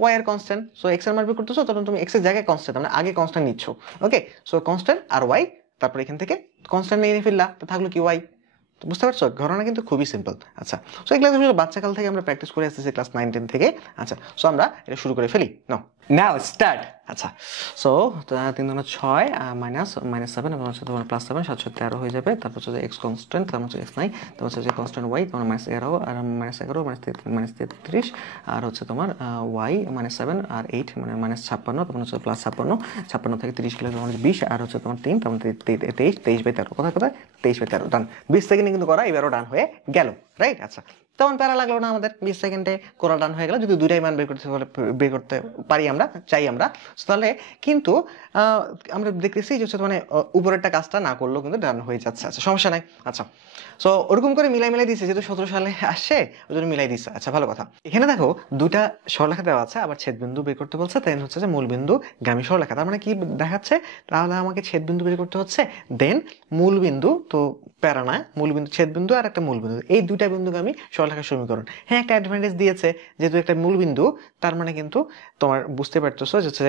ওয়াই এর কনস্ট্যান্ট। সো এক্স এর মান বের করতেছো, তখন তুমি এক্স এর জায়গায় কনস্ট্যান্ট মানে আগে কনস্ট্যান্ট নিচ্ছ। ওকে, সো কনস্ট্যান্ট আর ওয়াই, তারপর এখান থেকে কনস্ট্যান্ট নিয়ে ফেললা, তো থাকলো কি ওয়াই। বুঝতে পারছো, ঘটনা কিন্তু খুবই সিম্পল। আচ্ছা, সো এই ক্লাসে বাচ্চাকাল থেকে আমরা প্র্যাকটিস করে আসতেছি, ক্লাস 9-10 থেকে। আচ্ছা, সো আমরা এটা শুরু করে ফেলি, নাও স্টার্ট। আচ্ছা, সো 3 × 6 -7 এবং হচ্ছে তোমার +7, 7 × 13 হয়ে যাবে। তারপর হচ্ছে এক্স কনস্ট্যান্ট, তারপর হচ্ছে এক্স নাই, তারপর হচ্ছে কনস্ট্যান্ট ওয়াই, তোমার -11 আর -33, আর হচ্ছে তোমার ওয়াই -7 আর 8 মানে -56, তারপর হচ্ছে +56, 56 থেকে 30 গেলে তোমার 20, আর হচ্ছে তোমার 3, তারপর 23/13, কোথায় 23/13, ডান। 20 সেকেন্ডে কিন্তু করা এবারও ডান হয়ে গেল, রাইট? আচ্ছা, তেমন প্যারা লাগলো না আমাদের, 20 সেকেন্ডে করা ডান হয়ে গেল। যদি দুইটাই মান বের করতে পারি আমরা, চাই আমরা, তাহলে কিন্তু আমরা দেখতেছি যে হচ্ছে মানে উপরেরটা কাজটা না করলেও কিন্তু ডান হয়ে যাচ্ছে। আচ্ছা সমস্যা নাই। আচ্ছা সো ওরকম করে মিলাই দিচ্ছে, যেহেতু 17 সালে আসছে ওই জন্য মিলাই দিচ্ছে। আচ্ছা ভালো কথা। এখানে দেখো দুইটা সরলরেখা দেওয়া আছে, আবার ছেদবিন্দু বের করতে বলছে, দেন হচ্ছে যে মূলবিন্দু গামী সরলরেখা। তার মানে কি দেখাচ্ছে, তাহলে আমাকে ছেদবিন্দু বের করতে হচ্ছে, দেন মূলবিন্দু, তো প্যারা না, মূলবিন্দু, ছেদবিন্দু আর একটা মূলবিন্দু, এই দুইটা বিন্দুগামী সরলরেখার সমীকরণ। হ্যাঁ একটা অ্যাডভান্টেজ দিয়েছে, যেহেতু একটা মূলবিন্দু, তার মানে কিন্তু তোমার বুঝতে পারতেছো যে হচ্ছে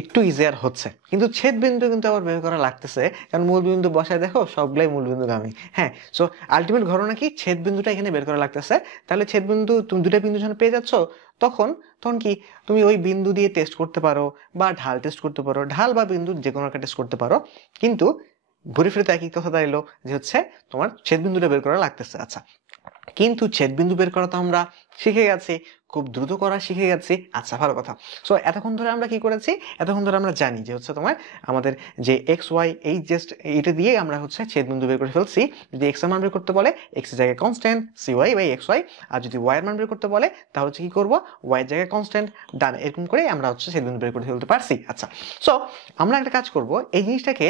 একটু ইজিয়ার হচ্ছে। কিন্তু ছেদবিন্দু কিন্তু আবার বের করা লাগতেছে, কারণ মূলবিন্দু বসায় দেখো সবগুলাই মূলবিন্দুগামী। হ্যাঁ সো আলটিমেট ঘটনা কি, ছেদবিন্দুটা এখানে বের করা লাগতেছে। তাহলে ছেদবিন্দু তুমি দুটা বিন্দু যখন পেয়ে যাচ্ছ, তখন তখন কি তুমি ওই বিন্দু দিয়ে টেস্ট করতে পারো, বা ঢাল টেস্ট করতে পারো, ঢাল বা বিন্দু যে কোনো একটা টেস্ট করতে পারো। কিন্তু ঘুরে ফিরে একই কথা দাঁড়ালো যে হচ্ছে তোমার ছেদবিন্দুটা বের করা লাগতেছে। আচ্ছা কিন্তু ছেদবিন্দু বের করা তো আমরা শিখে গেছি, খুব দ্রুত করা শিখে গেছি। আচ্ছা ভালো কথা। সো এতক্ষণ ধরে আমরা কি করেছি, এতক্ষণ ধরে আমরা জানি যে হচ্ছে তোমার আমাদের যে এক্স ওয়াই, এই জাস্ট এটা দিয়ে আমরা হচ্ছে ছেদবিন্দু বের করে ফেলছি। যদি এক্স এর মান বের করতে বলে, এক্স এর জায়গায় constant c y by x y, আর যদি ওয়াই এর মান বের করতে বলে তাহলে হচ্ছে কি করবো, ওয়াই এর জায়গায় কনস্ট্যান্ট, ডান, এরকম করে আমরা হচ্ছে ছেদবিন্দু বের করে ফেলতে পারছি। আচ্ছা সো আমরা একটা কাজ করব, এই জিনিসটাকে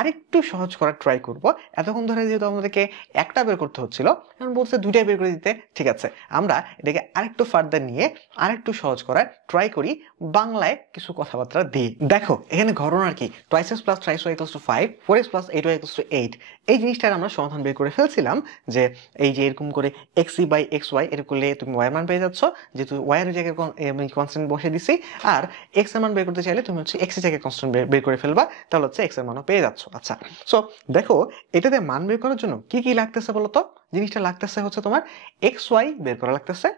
আরেকটু সহজ করার ট্রাই করব। এতক্ষণ ধরে যেহেতু আমাদেরকে একটা বের করতে হচ্ছিল, এখন বলছে দুইটাই বের করে দিতে। ঠিক আছে, আমরা এটাকে আরেকটু ফার্দার নিয়ে আরেকটু সহজ করার ট্রাই করি, বাংলায় কিছু কথাবার্তা দিয়ে। দেখো এখানে ঘটনা আর কি, twice X plus thrice Y equals to 5, 4x plus 8y equals to 8, এই জিনিসটার আমরা সমাধান বের করে ফেলছিলাম। যে এই যে এরকম করে X E by x Y এর করলে তুমি ওয়াই মান পেয়ে যাচ্ছ, যেহেতু ওয়াই এর জায়গায় আমি কনস্ট্যান্ট বসে দিছি, আর এক্স এর মান বের করতে চাইলে তুমি হচ্ছে এক্স এর জায়গায় কনস্ট্যান্ট বের করে ফেলবা, তাহলে হচ্ছে এক্স এর মানও পেয়ে যাচ্ছ। আচ্ছা সো দেখো এটাতে মান বের করার জন্য কি কি লাগতেছে বলতো, জিনিসটা লাগতেছে হচ্ছে তোমার এক্স ওয়াই বের করা লাগতেছে,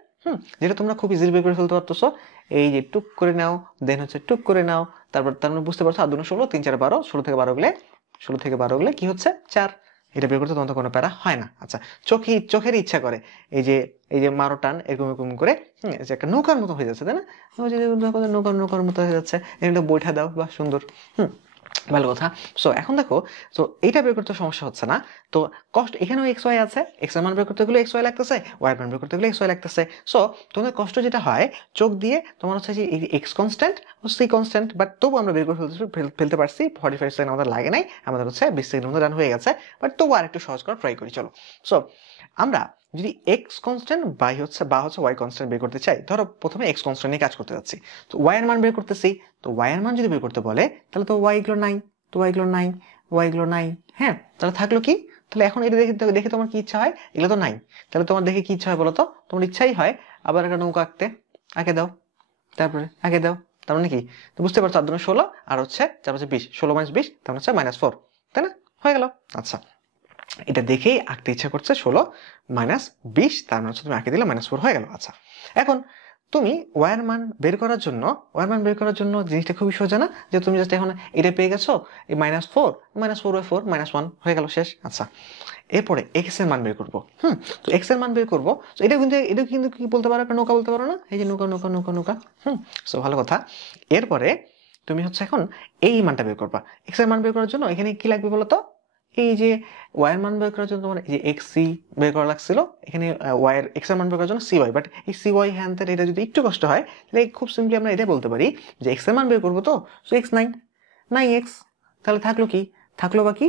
যেটা তোমরা খুব ইজিলি বের করে ফেলতে পারতেছো। এই যে টুক করে নাও, দেন হচ্ছে টুক করে নাও, তারপর তার মানে বুঝতে পারছো 8 16, 3 4 12, 16 থেকে 12 গেলে কি হচ্ছে 4, এটা বের করতে তোমার কোনো প্যারা হয় না। আচ্ছা চোখের ইচ্ছা করে এই যে মারো টান এরকম এরকম করে, যে একটা নৌকার মতো হয়ে যাচ্ছে, তাই না, ওই যে নৌকার মতো হয়ে যাচ্ছে, এটা বৈঠা দাও, বা সুন্দর, ভালো কথা। সো এখন দেখো, তো এইটা বের করতে সমস্যা হচ্ছে না। তো কষ্ট এখানেও এক্স ওয়াই আছে, এক্স এর মান বের করতে গেলে এক্স ওয়াই লাগতেছে, ওয়াই এর মান বের করতে গেলে এক্স ওয়াই লাগতেছে। সো তোমাদের কষ্ট যেটা হয়, চোখ দিয়ে তোমার হচ্ছে যে এক্স কনস্ট্যান্ট ও সি কনস্ট্যান্ট, বাট তবু আমরা বের করে ফেলতে পারছি। 45 সেকেন্ড আমাদের লাগে নাই, আমাদের হচ্ছে 20 সেকেন্ডের মধ্যে রান হয়ে গেছে, বাট তবু আর একটু সহজ করা ট্রাই করি। চলো সো আমরা যদি এক্স কনস্ট্যান্ট বা হচ্ছে ওয়াই কনস্ট্যান্ট বের করতে চাই, ধরো প্রথমে এক্স কনস্ট্যান্ট নিয়ে কাজ করতে যাচ্ছি, তো ওয়াই এর মান বের করতেছি, তো ওয়াই এর মান যদি বের করতে বলে তাহলে তো ওয়াই এগুলো নাই, তো ওয়াই এগুলো নাই, ওয়াই এগুলো নাই। হ্যাঁ তাহলে থাকলো কি, তাহলে এখন এটা দেখে তোমার কি ইচ্ছা হয়, এগুলো তো নাই, তাহলে তোমার দেখে কি ইচ্ছা হয় বলো তো, তোমার ইচ্ছাই হয় আবার একটা নৌকা আঁকে দাও, তারপরে আঁকে দাও, তার মানে কি, তো বুঝতে পারছো 8 16 আর হচ্ছে 4 5 20, 16 - 20 তার মানে হচ্ছে -4, তাই না, হয়ে গেল। আচ্ছা এটা দেখেই আঁকতে ইচ্ছা করছে 16 - 20, তার মানে হচ্ছে তুমি আঁকে দিলে -4 হয়ে গেল। আচ্ছা এখন তুমি ওয়ার মান বের করার জন্য জিনিসটা খুবই সোজা না, যে তুমি জাস্ট এখন এটা পেয়ে গেছো, এই -4 -4/4 -1 হয়ে গেল, শেষ। আচ্ছা এরপরে এক্স এর মান বের করবো। তো এক্স এর মান বের করবো, তো এটা কিন্তু কি বলতে পারো, একটা নৌকা বলতে পারো না, এই যে নৌকা। সো ভালো কথা। এরপরে তুমি হচ্ছে এখন এই মানটা বের করবা। এক্স এর মান বের করার জন্য এখানে কি লাগবে বলতো, এই যে ওয়াই এর মান বের করার জন্য তোমার এই যে এক্স সি বের করা লাগছিল, এখানে ওয়াই এর এক্স এর মান বের করার জন্য সি ওয়াই, বাট এই সি ওয়াই হ্যান এটা যদি একটু কষ্ট হয়, তাহলে খুব সিম্পলি আমরা এটা বলতে পারি যে এক্স এর মান বের করবো, তো সো এক্স নাই এক্স, তাহলে থাকলো কি, থাকলো বাকি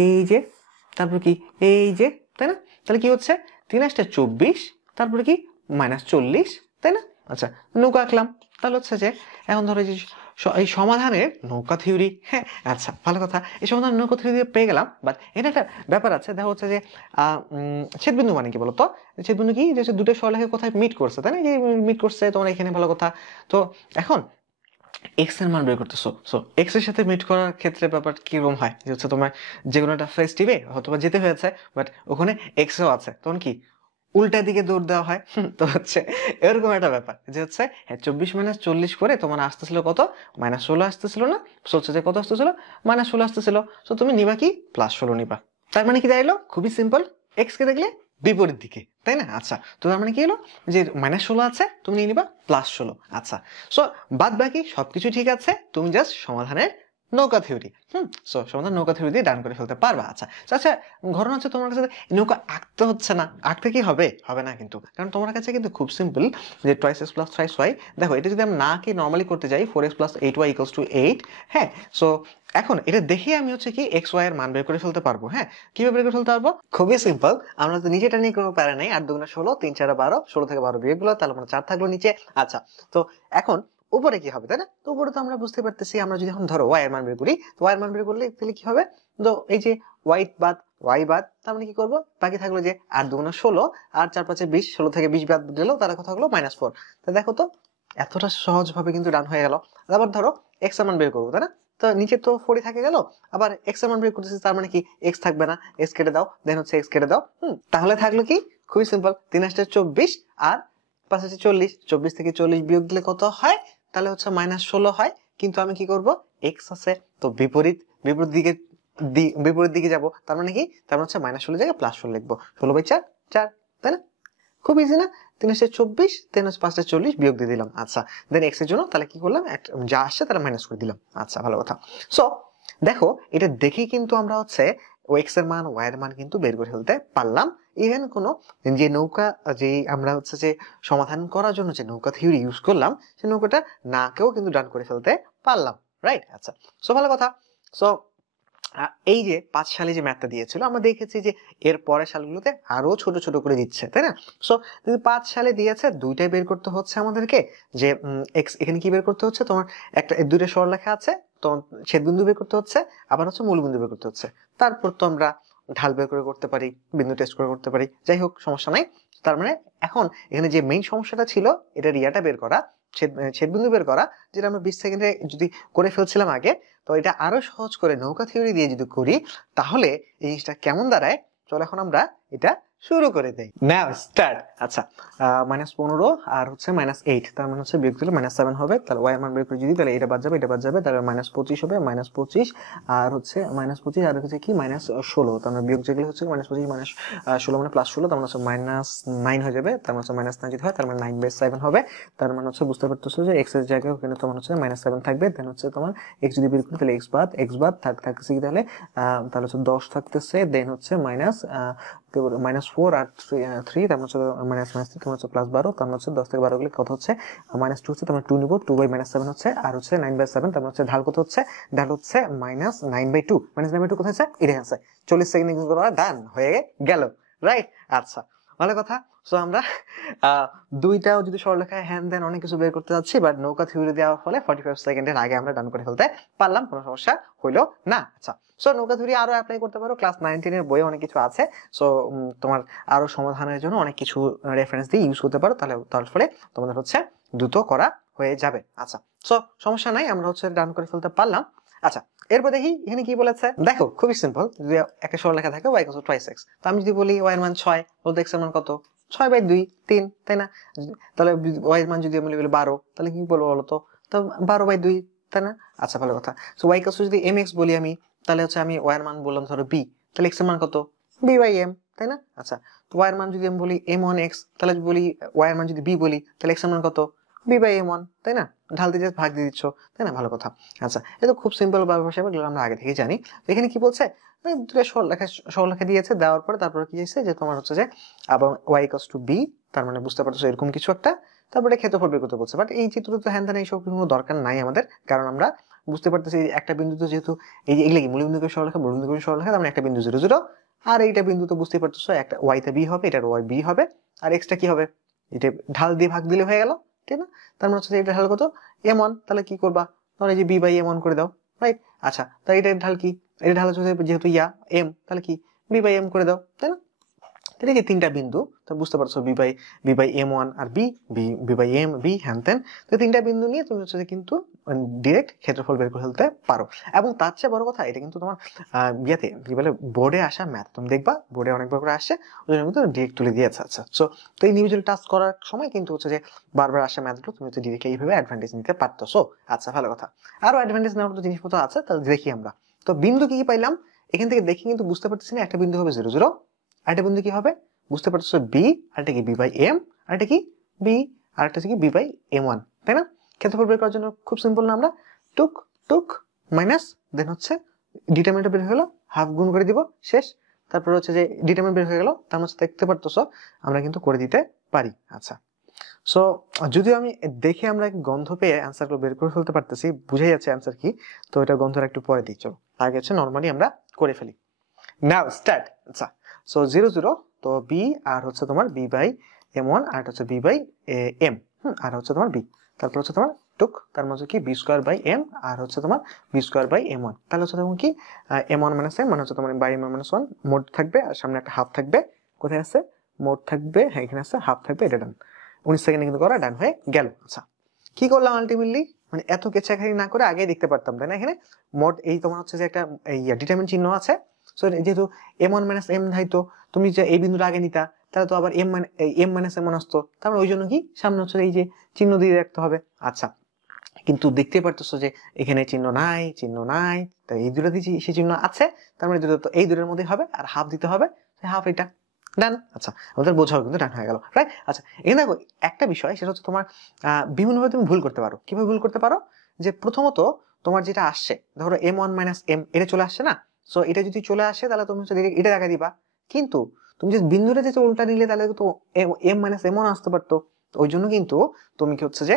এই যে, তারপর কি এই যে, তাই না, তাহলে কি হচ্ছে 3 × 24, তারপরে কি -40, তাই না। আচ্ছা নৌকা আঁকলাম, তাহলে হচ্ছে যে এখন ধরো যে এই সমাধানের নৌকা থিওরি, হ্যাঁ আচ্ছা ভালো কথা, এই সমাধানের নৌকা থিওরি দিয়ে পেয়ে গেলাম, বাট এটা একটা ব্যাপার আছে, দেখা হচ্ছে যে ছেদবিন্দু মানে কি বলতো, ছেদবিন্দু কি, যে দুটো সরলরেখা কোথায় মিট করছে, তাই না, যে মিট করছে তোমার এখানে, ভালো কথা। তো এখন এক্স এর মান বের করতেছো, সো এক্স এর সাথে মিট করার ক্ষেত্রে ব্যাপার কিরকম হয়, যে হচ্ছে তোমার যে কোনো একটা ফেস্টিভে হয়তো যেতে হয়েছে, বাট ওখানে এক্সও আছে, তখন কি উল্টা দিকে দৌড় দেওয়া হয়, তো হচ্ছে এরকম একটা ব্যাপার, যে হচ্ছে 24 - 40 করে তোমার আসতেছিল কত, -16 আসতেছিল না, হচ্ছে যে কত আসতেছিল, -16 আসতেছিল, তো তুমি নিবা কি +16 নিবা, তার মানে কি দাঁড়ালো, খুবই সিম্পল, এক্স কে দেখলে বিপরীত দিকে, তাই না। আচ্ছা তো তার মানে কি হলো, যে -16 আছে তুমি নিয়ে নিবা +16। আচ্ছা সো বাদ বাকি সবকিছু ঠিক আছে, তুমি জাস্ট সমাধানের নৌকা থিওরি। সো সমাধান নৌকা থিওরি দিয়ে ডান করে ফেলতে পারবা। আচ্ছা আচ্ছা, ঘটনা হচ্ছে তোমার কাছে নৌকা আঁকতে হচ্ছে না, আঁকতে কি হবে, হবে না কিন্তু, কারণ তোমার কাছে কিন্তু খুব সিম্পল যে twice X plus thrice Y. দেখো এটা যদি আমরা না কি নর্মালি করতে যাই 4x plus 8y equals to 8। হ্যাঁ, সো এখন এটা দেখে আমি হচ্ছে কি এক্স ওয়াই এর মান বের করে ফেলতে পারবো। হ্যাঁ, কিভাবে বের করে ফেলতে পারবো, খুবই সিম্পল। আমরা তো নিচেটা নিয়ে কোনো প্যারা নেই, 8 দুগুণে 16, 3 4 12, 16 থেকে 12 বিয়োগ গুলো, তাহলে মানে 4 থাকলো নিচে। আচ্ছা, তো এখন উপরে কি হবে, তাই না? তো উপরে তো আমরা বুঝতে পারতেছি, আমরা যদি এখন ধরো ওয়াই এর মান বের করি, তো ওয়াই এর মান বের করলে তাহলে কি হবে, তো এই যে ওয়াই বাদ, তার মানে কি করবো, বাকি থাকলো যে 8 দুগুণে 16 আর 4 5 20, 16 থেকে 20 বাদ দিলো, তার কথা হলো -4। তো দেখো তো এতটা সহজ ভাবে কিন্তু ডান হয়ে গেল। আবার ধরো এক্স এর মান বের করবো, তাই না? তো নিচে তো 4 থাকে গেল, আবার এক্স এর মান বের করতেছি, তার মানে কি এক্স থাকবে না, এক্স কেটে দাও, দেন হচ্ছে এক্স কেটে দাও। তাহলে থাকলো কি, খুবই সিম্পল, 3 8 24 আর 5 8 40, 24 থেকে 40 বিয়োগ দিলে কত হয়, তাহলে হচ্ছে -16 হয়। কিন্তু আমি কি করব, এক্স আছে তো বিপরীত বিপরীত দিকে বিপরীত দিকে যাব, তার মানে কি, তার মানে হচ্ছে -16 জায়গায় +16 লিখবো, 16/4 4, তাই না? খুব ইজি না? 3 8 24, 3 5 40 বিয়োগ দিয়ে দিলাম। আচ্ছা, দেন এক্স এর জন্য তাহলে কি করলাম, যা আসছে তাহলে মাইনাস করে দিলাম। আচ্ছা, ভালো কথা। সো দেখো এটা দেখেই কিন্তু আমরা হচ্ছে ও এক্স এর মান ওয়াই এর মান কিন্তু বের করে ফেলতে পারলাম। ইভেন কোনো যে নৌকা, যে আমরা হচ্ছে যে সমাধান করার জন্য যে নৌকা থিওরি ইউজ করলাম, সেই নৌকাটা নাকেও কিন্তু ডান করে ফেলতে পারলাম, রাইট? আচ্ছা, সো ভালো কথা। সো এই যে 5 সালে যে ম্যাথটা দিয়েছিল, আমরা দেখেছি যে এর পরের সালগুলোতে আরো ছোট ছোট করে দিচ্ছে, তাই না? সো যদি 5 সালে দিয়েছে, দুইটাই বের করতে হচ্ছে আমাদেরকে, যে এক্স এখানে কি বের করতে হচ্ছে, তোমার একটা দুইটা সরলরেখা আছে, তো ছেদবিন্দু বের করতে হচ্ছে, আবার হচ্ছে মূলবিন্দু বের করতে হচ্ছে। তারপর তো আমরা ঢাল বের করে করতে পারি, বিন্দু টেস্ট করে করতে পারি, যাই হোক সমস্যা নাই। তার মানে এখন এখানে যে মেইন সমস্যাটা ছিল, এটা রিয়াটা বের করা, ছেদবিন্দু বের করা, যেটা আমরা 20 সেকেন্ডে যদি করে ফেলছিলাম আগে, তো এটা আরো সহজ করে নৌকা থিওরি দিয়ে যদি করি, তাহলে এই জিনিসটা কেমন দাঁড়ায়, চলো এখন আমরা এটা শুরু করে দেই। নাও স্টার্ট। আচ্ছা, -15 আর হচ্ছে -8, তার মানে হচ্ছে বিয়োগ দিলে -7 হবে। তাহলে ওয়াই এর মান বের করে যদি, তাহলে এটা বাদ যাবে, এটা বাদ যাবে, তাহলে -25 হবে, -25 আর হচ্ছে -25 আর হচ্ছে কি -16, তার মানে বিয়োগ যেগুলো হচ্ছে -25 -16 মানে +16, তার মানে হচ্ছে -9 হয়ে যাবে, তার মানে হচ্ছে -9 যদি হয়, তার মানে 9/7 হবে। তার মানে হচ্ছে বুঝতে পারতেছো যে এক্স এর জায়গায় ওখানে তোমার হচ্ছে -7 থাকবে, দেন হচ্ছে তোমার এক্স যদি বের করি, তাহলে এক্স বাদ থাকতেছে কি, তাহলে তাহলে হচ্ছে 10 থাকতেছে, দেন হচ্ছে -4 আর 3, তার মানে হচ্ছে -3, তার মানে হচ্ছে +12, তার মানে হচ্ছে 10 থেকে 12 গেলে কত হচ্ছে, -2 হচ্ছে, তার মানে 2 নিব, 2/-7 হচ্ছে, আর হচ্ছে 9/7, তার মানে হচ্ছে ঢাল কত হচ্ছে, ঢাল হচ্ছে -9/2, -9/2 কোথায় আছে, এটাই আছে। 40 সেকেন্ড ইউজ করা ডান হয়ে গেল, রাইট? আচ্ছা, ভালো কথা। সো আমরা দুইটাও যদি সরলরেখায় হ্যান দেন অনেক কিছু বের করতে যাচ্ছি, বাট নৌকা থিওরি দেওয়ার ফলে 45 সেকেন্ডের আগে আমরা ডান করে ফেলতে পারলাম, কোনো সমস্যা হইলো না। আচ্ছা, সো নৌকা থিওরি আরো অ্যাপ্লাই করতে পারো, ক্লাস 9 10 এর বইয়ে অনেক কিছু আছে। সো তোমার আরো সমাধানের জন্য অনেক কিছু রেফারেন্স দিয়ে ইউজ করতে পারো, তাহলে তার ফলে তোমাদের হচ্ছে দ্রুত করা হয়ে যাবে। আচ্ছা, সো সমস্যা নাই, আমরা হচ্ছে ডান করে ফেলতে পারলাম। আচ্ছা, এরপর দেখি এখানে কি বলেছে। দেখো খুবই সিম্পল, যদি একটা সরলরেখা থাকে y = 2x, তো আমি যদি বলি y এর মান 6, বলতে x এর মান কত, 6/2 3, তাই না? তাহলে y এর মান যদি আমি বলি 12, তাহলে কি বলবো বলো তো, 12/2, তাই না? আচ্ছা, ভালো কথা। সো y = যদি mx বলি আমি, তাহলে হচ্ছে আমি y এর মান বললাম ধরো b, তাহলে x এর মান কত, b/m, তাই না? আচ্ছা, তো y এর মান যদি আমি বলি m1x, তাহলে বলি y এর মান যদি b বলি, তাহলে x এর মান কত, b/m1, তাই না? ঢাল দিয়ে ভাগ দিয়ে দিচ্ছ, তাই না? ভালো কথা। আচ্ছা, এটা তো খুব সিম্পল ভাষা, এগুলো আমরা আগে থেকেই জানি। তো এখানে কি বলছে, দুটো সরলরেখা দিয়েছে, দেওয়ার পরে তারপরে কি হয়েছে যে তোমার হচ্ছে যে এবং y = b, তার মানে বুঝতে পারছো এরকম কিছু একটা, তারপরে ক্ষেত্রফল বের করতে বলছে। বাট এই চিত্র তো হ্যান ত্যান এইসব কোনো দরকার নাই আমাদের, কারণ আমরা বুঝতে পারতেছি একটা বিন্দুতে যেহেতু এই যে এগুলো কি মূলবিন্দুকে সরলরেখা, মূলবিন্দুকে সরলরেখা, তার মানে একটা বিন্দু 0 0, আর এইটা বিন্দু তো বুঝতে পারতেছো একটা y তে b হবে, এটার y b হবে, আর x টা কি হবে, এটা ঢাল দিয়ে ভাগ দিলে হয়ে গেল, ঠিক না? তার মানে হচ্ছে এটা ঢাল কত, m1, তাহলে কি করবা, তাহলে যে b/m1 করে দাও, রাইট? আচ্ছা, তাহলে এটার ঢাল কি, এটা ঢাল হচ্ছে যেহেতু m, তাহলে কি b/m করে দাও, তাই না? তাহলে যে তিনটা বিন্দু, তো বুঝতে পারছো b/m1 আর b/m b হ্যান তেন, তো তিনটা বিন্দু নিয়ে তুমি হচ্ছে কিন্তু ডিরেক্ট ক্ষেত্রফল বের করে ফেলতে পারো। এবং তার চেয়ে বড় কথা, এটা কিন্তু তোমার বিয়েতে কি বলে বোর্ডে আসা ম্যাথ, তুমি দেখবা বোর্ডে অনেকবার করে আসছে, ওই জন্য কিন্তু ডিরেক্ট তুলে দিয়েছে। আচ্ছা, সো তো ইন্ডিভিজুয়াল টাস্ক করার সময় কিন্তু হচ্ছে যে বারবার আসা ম্যাথগুলো তুমি হচ্ছে ডিরেক্টলি এইভাবে অ্যাডভান্টেজ নিতে পারতেছো। আচ্ছা, ভালো কথা। আরো অ্যাডভান্টেজ নেওয়ার মতো জিনিসপত্র আছে, তাহলে দেখি আমরা। তো বিন্দু কি কি পাইলাম এখান থেকে দেখি, কিন্তু বুঝতে পারতেছি না, একটা বিন্দু হবে 0 0, আর একটা বিন্দু কি হবে বুঝতে পারছো b, আর এটা কি b/m, আর এটা কি b, আর একটা কি b/m1, তাই না? ক্ষেত্রফল বের করার জন্য খুব সিম্পল না, আমরা টুক টুক মাইনাস দেন হচ্ছে ডিটারমিনেন্ট বের হলো, হাফ গুণ করে দিব, শেষ। তারপর হচ্ছে যে ডিটারমিনেন্ট বের হয়ে গেল, তার মধ্যে দেখতে পারতেছো আমরা কিন্তু করে দিতে পারি। আচ্ছা, সো যদিও আমি দেখে আমরা গন্ধ পেয়ে অ্যান্সারগুলো বের করে ফেলতে পারতেছি, বুঝে যাচ্ছে অ্যান্সার কি, তো এটা গন্ধটা একটু পরে দিই। চলো আগে হচ্ছে নর্মালি আমরা করে ফেলি। নাও স্টার্ট। আচ্ছা, সো 0 0, তো বি আর হচ্ছে তোমার বি বাই m1 আর হচ্ছে বি বাই এম, আর হচ্ছে তোমার বি, তারপর হচ্ছে তোমার টুক, তার মধ্যে কি B square by M R হচ্ছে তোমার বি স্কোয়ার বাই m1, তাহলে হচ্ছে তখন কি m1 মাইনাস এম মানে হচ্ছে তোমার বাই m1 মাইনাস 1, মোড থাকবে আর সামনে একটা হাফ থাকবে। কোথায় আছে মোড থাকবে? হ্যাঁ এখানে আছে, হাফ থাকবে, এটা ডান। 19 সেকেন্ডে কিন্তু করা ডান হয়ে গেল। আচ্ছা, কি করলাম আলটিমেটলি, মানে এত কেচাখানি না করে আগে দেখতে পারতাম, তাই না? এখানে মোড এই তোমার হচ্ছে যে একটা ডিটারমিনেন্ট চিহ্ন আছে, সো যেহেতু m1 মাইনাস এম ধাইতো, তুমি যে এই বিন্দুটা আগে নিতা, তাহলে তো আবার এম মাইনাস এম আসতো, তারপরে ওই জন্য কি সামনে হচ্ছে এই যে চিহ্ন দিয়ে রাখতে হবে। আচ্ছা, কিন্তু দেখতে পারতেছো যে এখানে চিহ্ন নাই, চিহ্ন নাই, তাই এই দুটো দিয়েছি, সে চিহ্ন আছে, তার মানে দুটো তো এই দুটোর মধ্যে হবে, আর হাফ দিতে হবে, হাফ এটা ডান। আচ্ছা, আমাদের বোঝাও কিন্তু ডান হয়ে গেল, রাইট? আচ্ছা, এখানে দেখো একটা বিষয়, সেটা হচ্ছে তোমার বিভিন্নভাবে তুমি ভুল করতে পারো। কিভাবে ভুল করতে পারো? যে প্রথমত তোমার যেটা আসছে, ধরো m1 মাইনাস এম, এটা চলে আসছে না, সো এটা যদি চলে আসে তাহলে তুমি হচ্ছে এটা দেখা দিবা, কিন্তু তুমি যে বিন্দুটা যে উল্টা নিলে তাহলে তো এম মাইনাস এমন আসতে পারতো। ওই জন্য কিন্তু তুমি কি হচ্ছে যে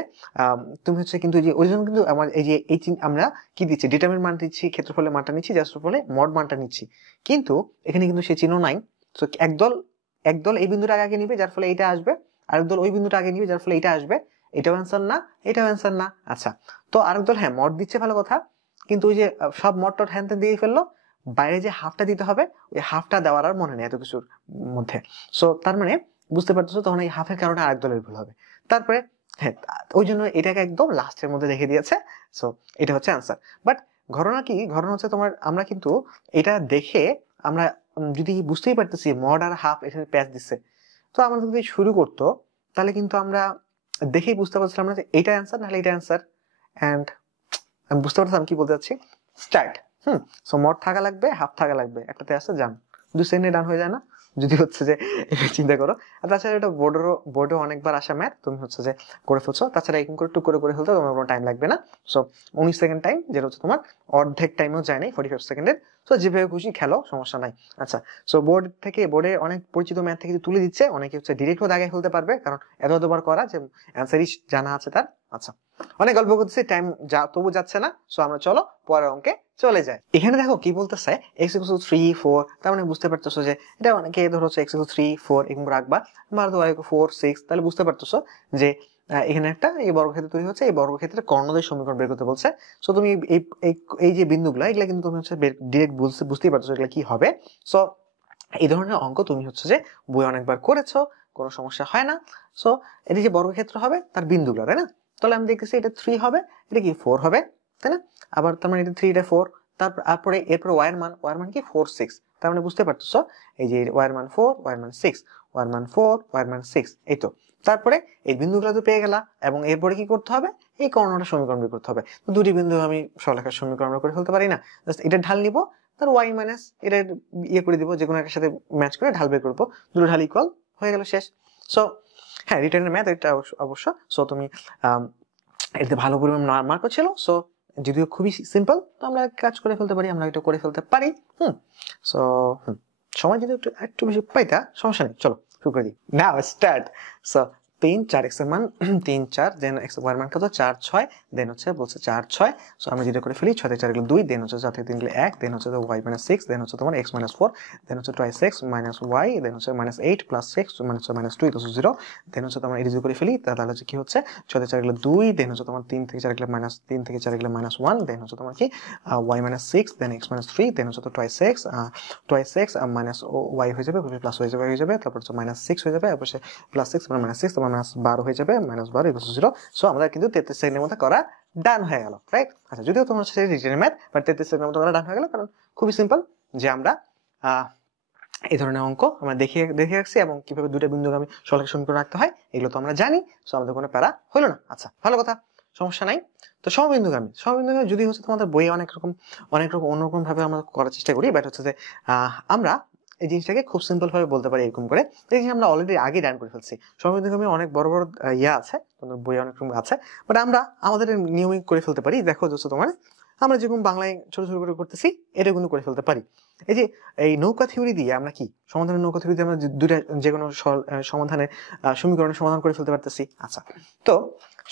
তুমি হচ্ছে কিন্তু যে ওই জন্য কিন্তু আমার এই যে আমরা কি দিচ্ছি, ডিটারমিনেন্ট মান দিচ্ছি, ক্ষেত্রফলের মানটা নিচ্ছি, ফলে মড মানটা নিচ্ছি, কিন্তু এখানে কিন্তু সে চিহ্ন নাই। তো একদল এই বিন্দুটা আগে নিবে, যার ফলে এটা আসবে, আরেক দল ওই বিন্দুটা আগে নিবে, যার ফলে এটা আসবে। এটাও অ্যান্সার না, এটাও অ্যান্সার না। আচ্ছা, তো আরেক দল হ্যাঁ মড দিচ্ছে, ভালো কথা, কিন্তু ওই যে সব মড টড হ্যান দিয়ে ফেললো, বাইরে যে হাফটা দিতে হবে ওই হাফটা দেওয়ার আর মনে নেই এত কিছুর মধ্যে। সো তার মানে বুঝতে পারতেছো তখন এই হাফের কারণে আরেক দলের ভুল হবে। তারপরে হ্যাঁ, ওই জন্য এটাকে একদম লাস্টের মধ্যে রেখে দিয়েছে। সো এটা হচ্ছে অ্যান্সার। বাট ঘটনা কি, ঘটনা হচ্ছে তোমার আমরা কিন্তু এটা দেখে আমরা যদি বুঝতেই পারতেছি মড আর হাফ এখানে প্যাচ দিচ্ছে, তো আমরা যদি শুরু করতো তাহলে কিন্তু আমরা দেখেই বুঝতে পারছিলাম না যে এইটা অ্যান্সার নাহলে এটা অ্যান্সার। অ্যান্ড আমি বুঝতে পারছিলাম কি বলতে চাচ্ছি। স্টার্ট। সো মড থাকা লাগবে, হাফ থাকা লাগবে, একটাতে আছে যান, 2 সেকেন্ডে ডান হয়ে যায় না? যদি হচ্ছে যে চিন্তা করো। আর তাছাড়া এটা বোর্ডেও অনেকবার আসা ম্যাথ, তুমি হচ্ছে যে করে ফেলছো। তাছাড়া এরকম করে টুক করে ফেলতে তোমার কোনো টাইম লাগবে না। সো 19 সেকেন্ড টাইম, যেটা হচ্ছে তোমার অর্ধেক টাইমেও যায় নাই, 45 সেকেন্ডের। সো যেভাবে খুশি খেলো, সমস্যা নাই। আচ্ছা, সো বোর্ডে অনেক পরিচিত ম্যাথ থেকে তুলে দিচ্ছে, অনেকে হচ্ছে ডিরেক্টও দাগায় ফেলতে পারবে, কারণ এতবার করা যে অ্যান্সারই জানা আছে তার। আচ্ছা, অনেক গল্প করতেছি, টাইম তবু যাচ্ছে না। সো আমরা চলো পরের অঙ্কে চলে যায়। এখানে দেখো কি বলতেছে, x = 3 4, তার মানে বুঝতে পারতেছো যে এটা অনেকে ধরো হচ্ছে x = 3 4 এরকম রাখবা, বা y = 4 6, তাহলে বুঝতে পারতেছো যে এখানে একটা এই বর্গক্ষেত্র তৈরি হচ্ছে, এই বর্গক্ষেত্রের কর্ণদ্বয় সমীকরণ বের করতে বলছে। সো তুমি এই যে বিন্দুগুলো, এগুলা কিন্তু তুমি হচ্ছে ডিরেক্ট বুঝতেই পারতেছো এগুলা কি হবে। সো এই ধরনের অঙ্ক তুমি হচ্ছে যে বই অনেকবার করেছো, কোনো সমস্যা হয় না। সো এটা যে বর্গক্ষেত্র হবে তার বিন্দুগুলো, তাই না? তাহলে আমি দেখতেছি এটা 3 হবে, এটা কি 4 হবে, তাই না? আবার তার মানে এটা 3, এটা 4, তারপরে এরপর ওয়াই এর মান কি 4 6, তার মানে বুঝতে পারতেছো এই যে ওয়াই এর মান 4, ওয়াই এর মান 6, ওয়াই এর মান 4, ওয়াই এর মান 6, এই তো। তারপরে এই বিন্দুগুলো তো পেয়ে গেলা, এবং এরপরে কি করতে হবে, এই কর্ণটা সমীকরণ বের করতে হবে। তো দুটি বিন্দু আমি সরলরেখার সমীকরণ আমরা করে ফেলতে পারি না? জাস্ট এটা ঢাল নিব, তার ওয়াই মাইনাস এটা ইয়ে করে দিব, যে কোনো একটা সাথে ম্যাচ করে ঢাল বের করবো, দুটো ঢাল ইকুয়াল হয়ে গেল, শেষ। সো হ্যাঁ, রিটার্নের ম্যাথ এটা অবশ্য। সো তুমি এতে ভালো পরিমাণ মার্কও ছিল। সো যদিও খুবই সিম্পল, তো আমরা কাজ করে ফেলতে পারি, আমরা এটা করে ফেলতে পারি। সো সময় যদি একটু বেশি পাইতা, সমস্যা নেই, চলো শুরু করে দিই। নাও স্টার্ট। সো 3 4 x এর মান 3 4, দেন x এর মান কত 4 6, দেন হচ্ছে বলছে 4 6। সো আমরা যেটা করে ফেলি 6 থেকে 4 গেলে 2, দেন হচ্ছে 4 থেকে 3 গেলে 1, দেন হচ্ছে y - 6, দেন হচ্ছে তোমার x - 4, দেন হচ্ছে twice x minus y, দেন হচ্ছে -8 plus 6 মানে হচ্ছে -2 = 0, দেন হচ্ছে তোমার এটা যদি করে ফেলি তাহলে হচ্ছে কি হচ্ছে 6 থেকে 4 গেলে 2, দেন হচ্ছে তোমার 3 থেকে 4 গেলে -3 থেকে 4 গেলে -1, দেন হচ্ছে তোমার কি y - 6, দেন x - 3, দেন হচ্ছে তো twice x minus y হয়ে যাবে, প্লাস হয়ে যাবে, তারপর হচ্ছে -6 হয়ে যাবে, তারপর +6 মানে -6, তারপর -12 হয়ে যাবে, -12 = 0। সো আমাদের কিন্তু 33 সেকেন্ডের মধ্যে করা ডান হয়ে গেল, রাইট? আচ্ছা, যদিও তোমার হচ্ছে রিটেনের ম্যাথ, বাট 33 সেকেন্ডের মধ্যে করা ডান হয়ে গেল, কারণ খুবই সিম্পল যে আমরা এই ধরনের অঙ্ক আমরা দেখে রাখছি, এবং কিভাবে দুটো বিন্দুগামী সরলরেখা সমীকরণ রাখতে হয় এগুলো তো আমরা জানি। সো আমাদের কোনো প্যারা হলো না। আচ্ছা, ভালো কথা, সমস্যা নাই। তো সমবিন্দুগামী যদি হচ্ছে তোমাদের বইয়ে অনেক রকম অন্যরকম ভাবে আমরা করার চেষ্টা করি, বাট হচ্ছে যে আমরা এই জিনিসটাকে খুব সিম্পল ভাবে বলতে পারি এরকম করে, এই যে আমরা অলরেডি আগে ডান করে ফেলছি। সমবিন্দুগামী অনেক বড় বড় ইয়া আছে, তোমাদের বইয়ে অনেক রকম আছে, বাট আমরা আমাদের নিয়মিত করে ফেলতে পারি। দেখো হচ্ছে তোমার আমরা যেরকম বাংলায় ছোট ছোট করে করতেছি এটা কিন্তু করে ফেলতে পারি। এই যে এই নৌকা থিওরি দিয়ে আমরা কি সমাধানের নৌকা থিওরি দিয়ে আমরা দুইটা যে কোনো সমাধানের সমীকরণের সমাধান করে ফেলতে পারতেছি। আচ্ছা, তো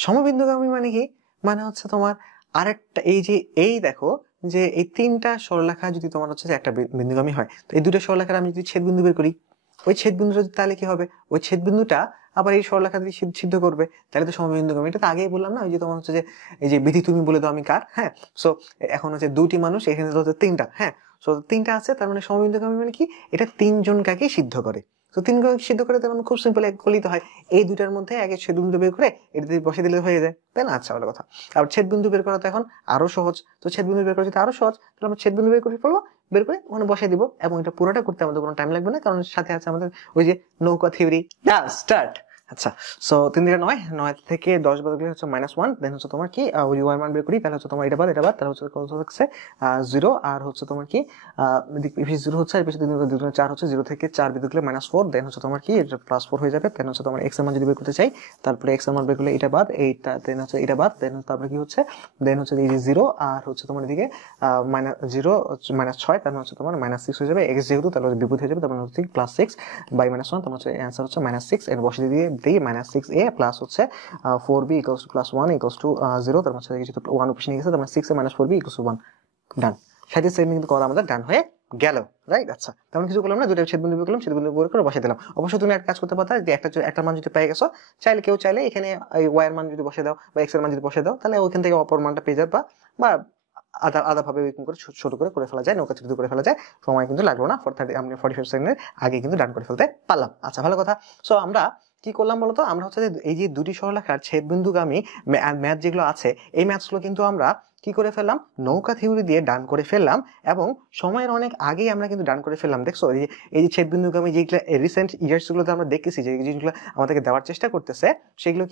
সমবিন্দুগামী মানে কি, মানে হচ্ছে তোমার আরেকটা এই যে এই দেখো যে এই তিনটা সরলরেখা যদি তোমার হচ্ছে যে একটা বিন্দুগামী হয়, তো এই দুটো সরলরেখার আমি যদি ছেদ বিন্দু বের করি, ওই ছেদ বিন্দুটা তাহলে কি হবে, ওই ছেদ বিন্দুটা আবার এই সরলরেখা দিয়ে সিদ্ধ করবে, তাহলে তো সমবিন্দুগামী। এটা তো আগেই বললাম না, ওই যে তোমার হচ্ছে যে এই যে বিধি তুমি বলে দাও আমি কার। হ্যাঁ, সো এখন হচ্ছে দুটি মানুষ, এখানে হচ্ছে তিনটা। হ্যাঁ, সো তিনটা আছে, তার মানে সমবিন্দুগামী মানে কি, এটা তিনজনকে সিদ্ধ করে। তো তিনজনকে সিদ্ধ করে তার মানে খুব সিম্পল, এক গলিত হয় এই দুইটার মধ্যে আগে ছেদ বিন্দু বের করে এটা দিয়ে বসে দিলে হয়ে যায়, তাই না? আচ্ছা, ভালো কথা। আর ছেদ বিন্দু বের করা তো এখন আরো সহজ। তো ছেদ বিন্দু বের করা যেটা আরো সহজ, তাহলে আমরা ছেদ বিন্দু বের করে ফেলবো, বের করে ওখানে বসে দিব, এবং এটা পুরোটা করতে আমাদের কোনো টাইম লাগবে না, কারণ সাথে আছে আমাদের ওই যে নৌকা থিওরি। স্টার্ট। আচ্ছা, সো 3 থেকে 9, 9 থেকে 10 বাদ গেলে হচ্ছে -1, দেন হচ্ছে তোমার কি ওই ওয়াই মান বের করি, তাহলে হচ্ছে তোমার এটা বাদ তাহলে হচ্ছে কত হচ্ছে 0, আর হচ্ছে তোমার কি পিছিয়ে 0 হচ্ছে, আর পিছিয়ে 2 4 হচ্ছে, 0 থেকে 4 বিয়োগ করলে -4, দেন হচ্ছে তোমার কি এটা +4 হয়ে যাবে। দেন হচ্ছে তোমার x এর মান যদি বের করতে চাই, তারপরে x এর মান বের করলে এটা বাদ, এইটা দেন হচ্ছে এটা বাদ, দেন তারপরে কি হচ্ছে, দেন হচ্ছে এই যে 0, আর হচ্ছে তোমার এদিকে -0 -6, তার মানে হচ্ছে তোমার -6 হয়ে যাবে। x যেহেতু তাহলে বিপরীত হয়ে যাবে, তার মানে হচ্ছে +6 বাই -1, তার মানে হচ্ছে অ্যানসার হচ্ছে -6, এর বসিয়ে দিয়ে -6a প্লাস হচ্ছে 4b equals to +1 equals to 0, তার মানে যেহেতু 1 অপশন নিয়ে গেছে, তার মানে 6a - 4b ইকুয়ালস টু 1। ডান। সাথে সেম কিন্তু করা আমাদের ডান হয়ে গেল, রাইট? আচ্ছা, তেমন কিছু করলাম না, দুটো ছেদবিন্দু বের করলাম, ছেদবিন্দু বের করে বসিয়ে দিলাম। অবশ্যই তুমি একটা কাজ করতে পারতা যে একটা মান যদি পেয়ে গেছো, কেউ চাইলে এখানে এই y এর মান যদি বসিয়ে দাও বা x এর মান যদি বসিয়ে দাও, তাহলে ওইখান থেকে অপর মানটা পেয়ে যাবে, বা আধা ভাবে এরকম করে ছোট করে ফেলা যায়, নৌকা ছোট করে ফেলা যায়। সময় কিন্তু লাগলো না, 45 সেকেন্ডের আগে কিন্তু ডান করে ফেলতে পারলাম। আচ্ছা, ভালো কথা। সো আমরা কি করলাম বলতো, আমরা হচ্ছে যে এই যে দুটি সরলরেখার ছেদবিন্দুগামী ম্যাথ যেগুলো আছে, এই ম্যাথগুলো কিন্তু আমরা কি করে ফেললাম, নৌকা থিওরি দিয়ে ডান করে ফেললাম, এবং সময়ের অনেক আগেই আমরা কিন্তু ডান করে ফেললাম। দেখছো এই যে ছেদবিন্দুগামী যেগুলো রিসেন্ট ইয়ার্স গুলোতে আমরা দেখতেছি, যে জিনিসগুলো আমাদেরকে দেওয়ার চেষ্টা করতেছে, সেগুলো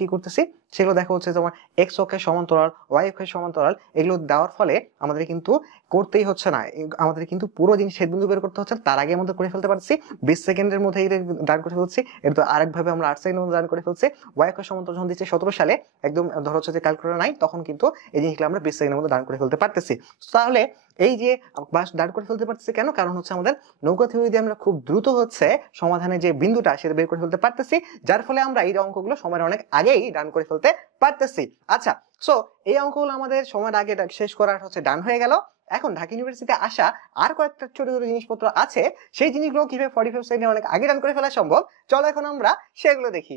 কি করতেছি, সেগুলো দেখা হচ্ছে তোমার এক্স অক্ষের সমান্তরাল, ওয়াই অক্ষের সমান্তরাল, এগুলো দেওয়ার ফলে আমাদের কিন্তু করতেই হচ্ছে না, আমাদের কিন্তু পুরো জিনিস ছেদবিন্দু বের করতে হচ্ছে, তার আগে আমাদের করে ফেলতে পারছি 20 সেকেন্ডের মধ্যে ডান করে ফেলছি। এটা আরেকভাবে আমরা 8 সেকেন্ডের মধ্যে ডান করে ফেলছি। ওয়াই অক্ষের সমান্তরাল যখন দিচ্ছে 17 সালে, একদম ধরো হচ্ছে যে ক্যালকুলেটর নাই, তখন কিন্তু এই জিনিসগুলো আমরা 20 সেকেন্ডের মধ্যে ডান করে ফেলতে পারতেছি। তাহলে এই যে ডান করে ফেলতে পারতেছি কেন, কারণ হচ্ছে আমাদের নৌকা থিওরি দিয়ে আমরা খুব দ্রুত হচ্ছে সমাধানের যে বিন্দুটা সেটা বের করে ফেলতে পারতেছি, যার ফলে আমরা এই অঙ্কগুলো সময়ের অনেক আগেই ডান করে ফেলতে পারতেছি। আচ্ছা, সো এই অঙ্কগুলো আমাদের সময়ের আগে শেষ করার হচ্ছে ডান হয়ে গেল। এখন ঢাকা ইউনিভার্সিটিতে আসা আর কয়েকটা ছোট ছোট জিনিসপত্র আছে, সেই জিনিসগুলো কিভাবে 45 সেকেন্ডে অনেক আগে ডান করে ফেলা সম্ভব, চলো এখন আমরা সেগুলো দেখি।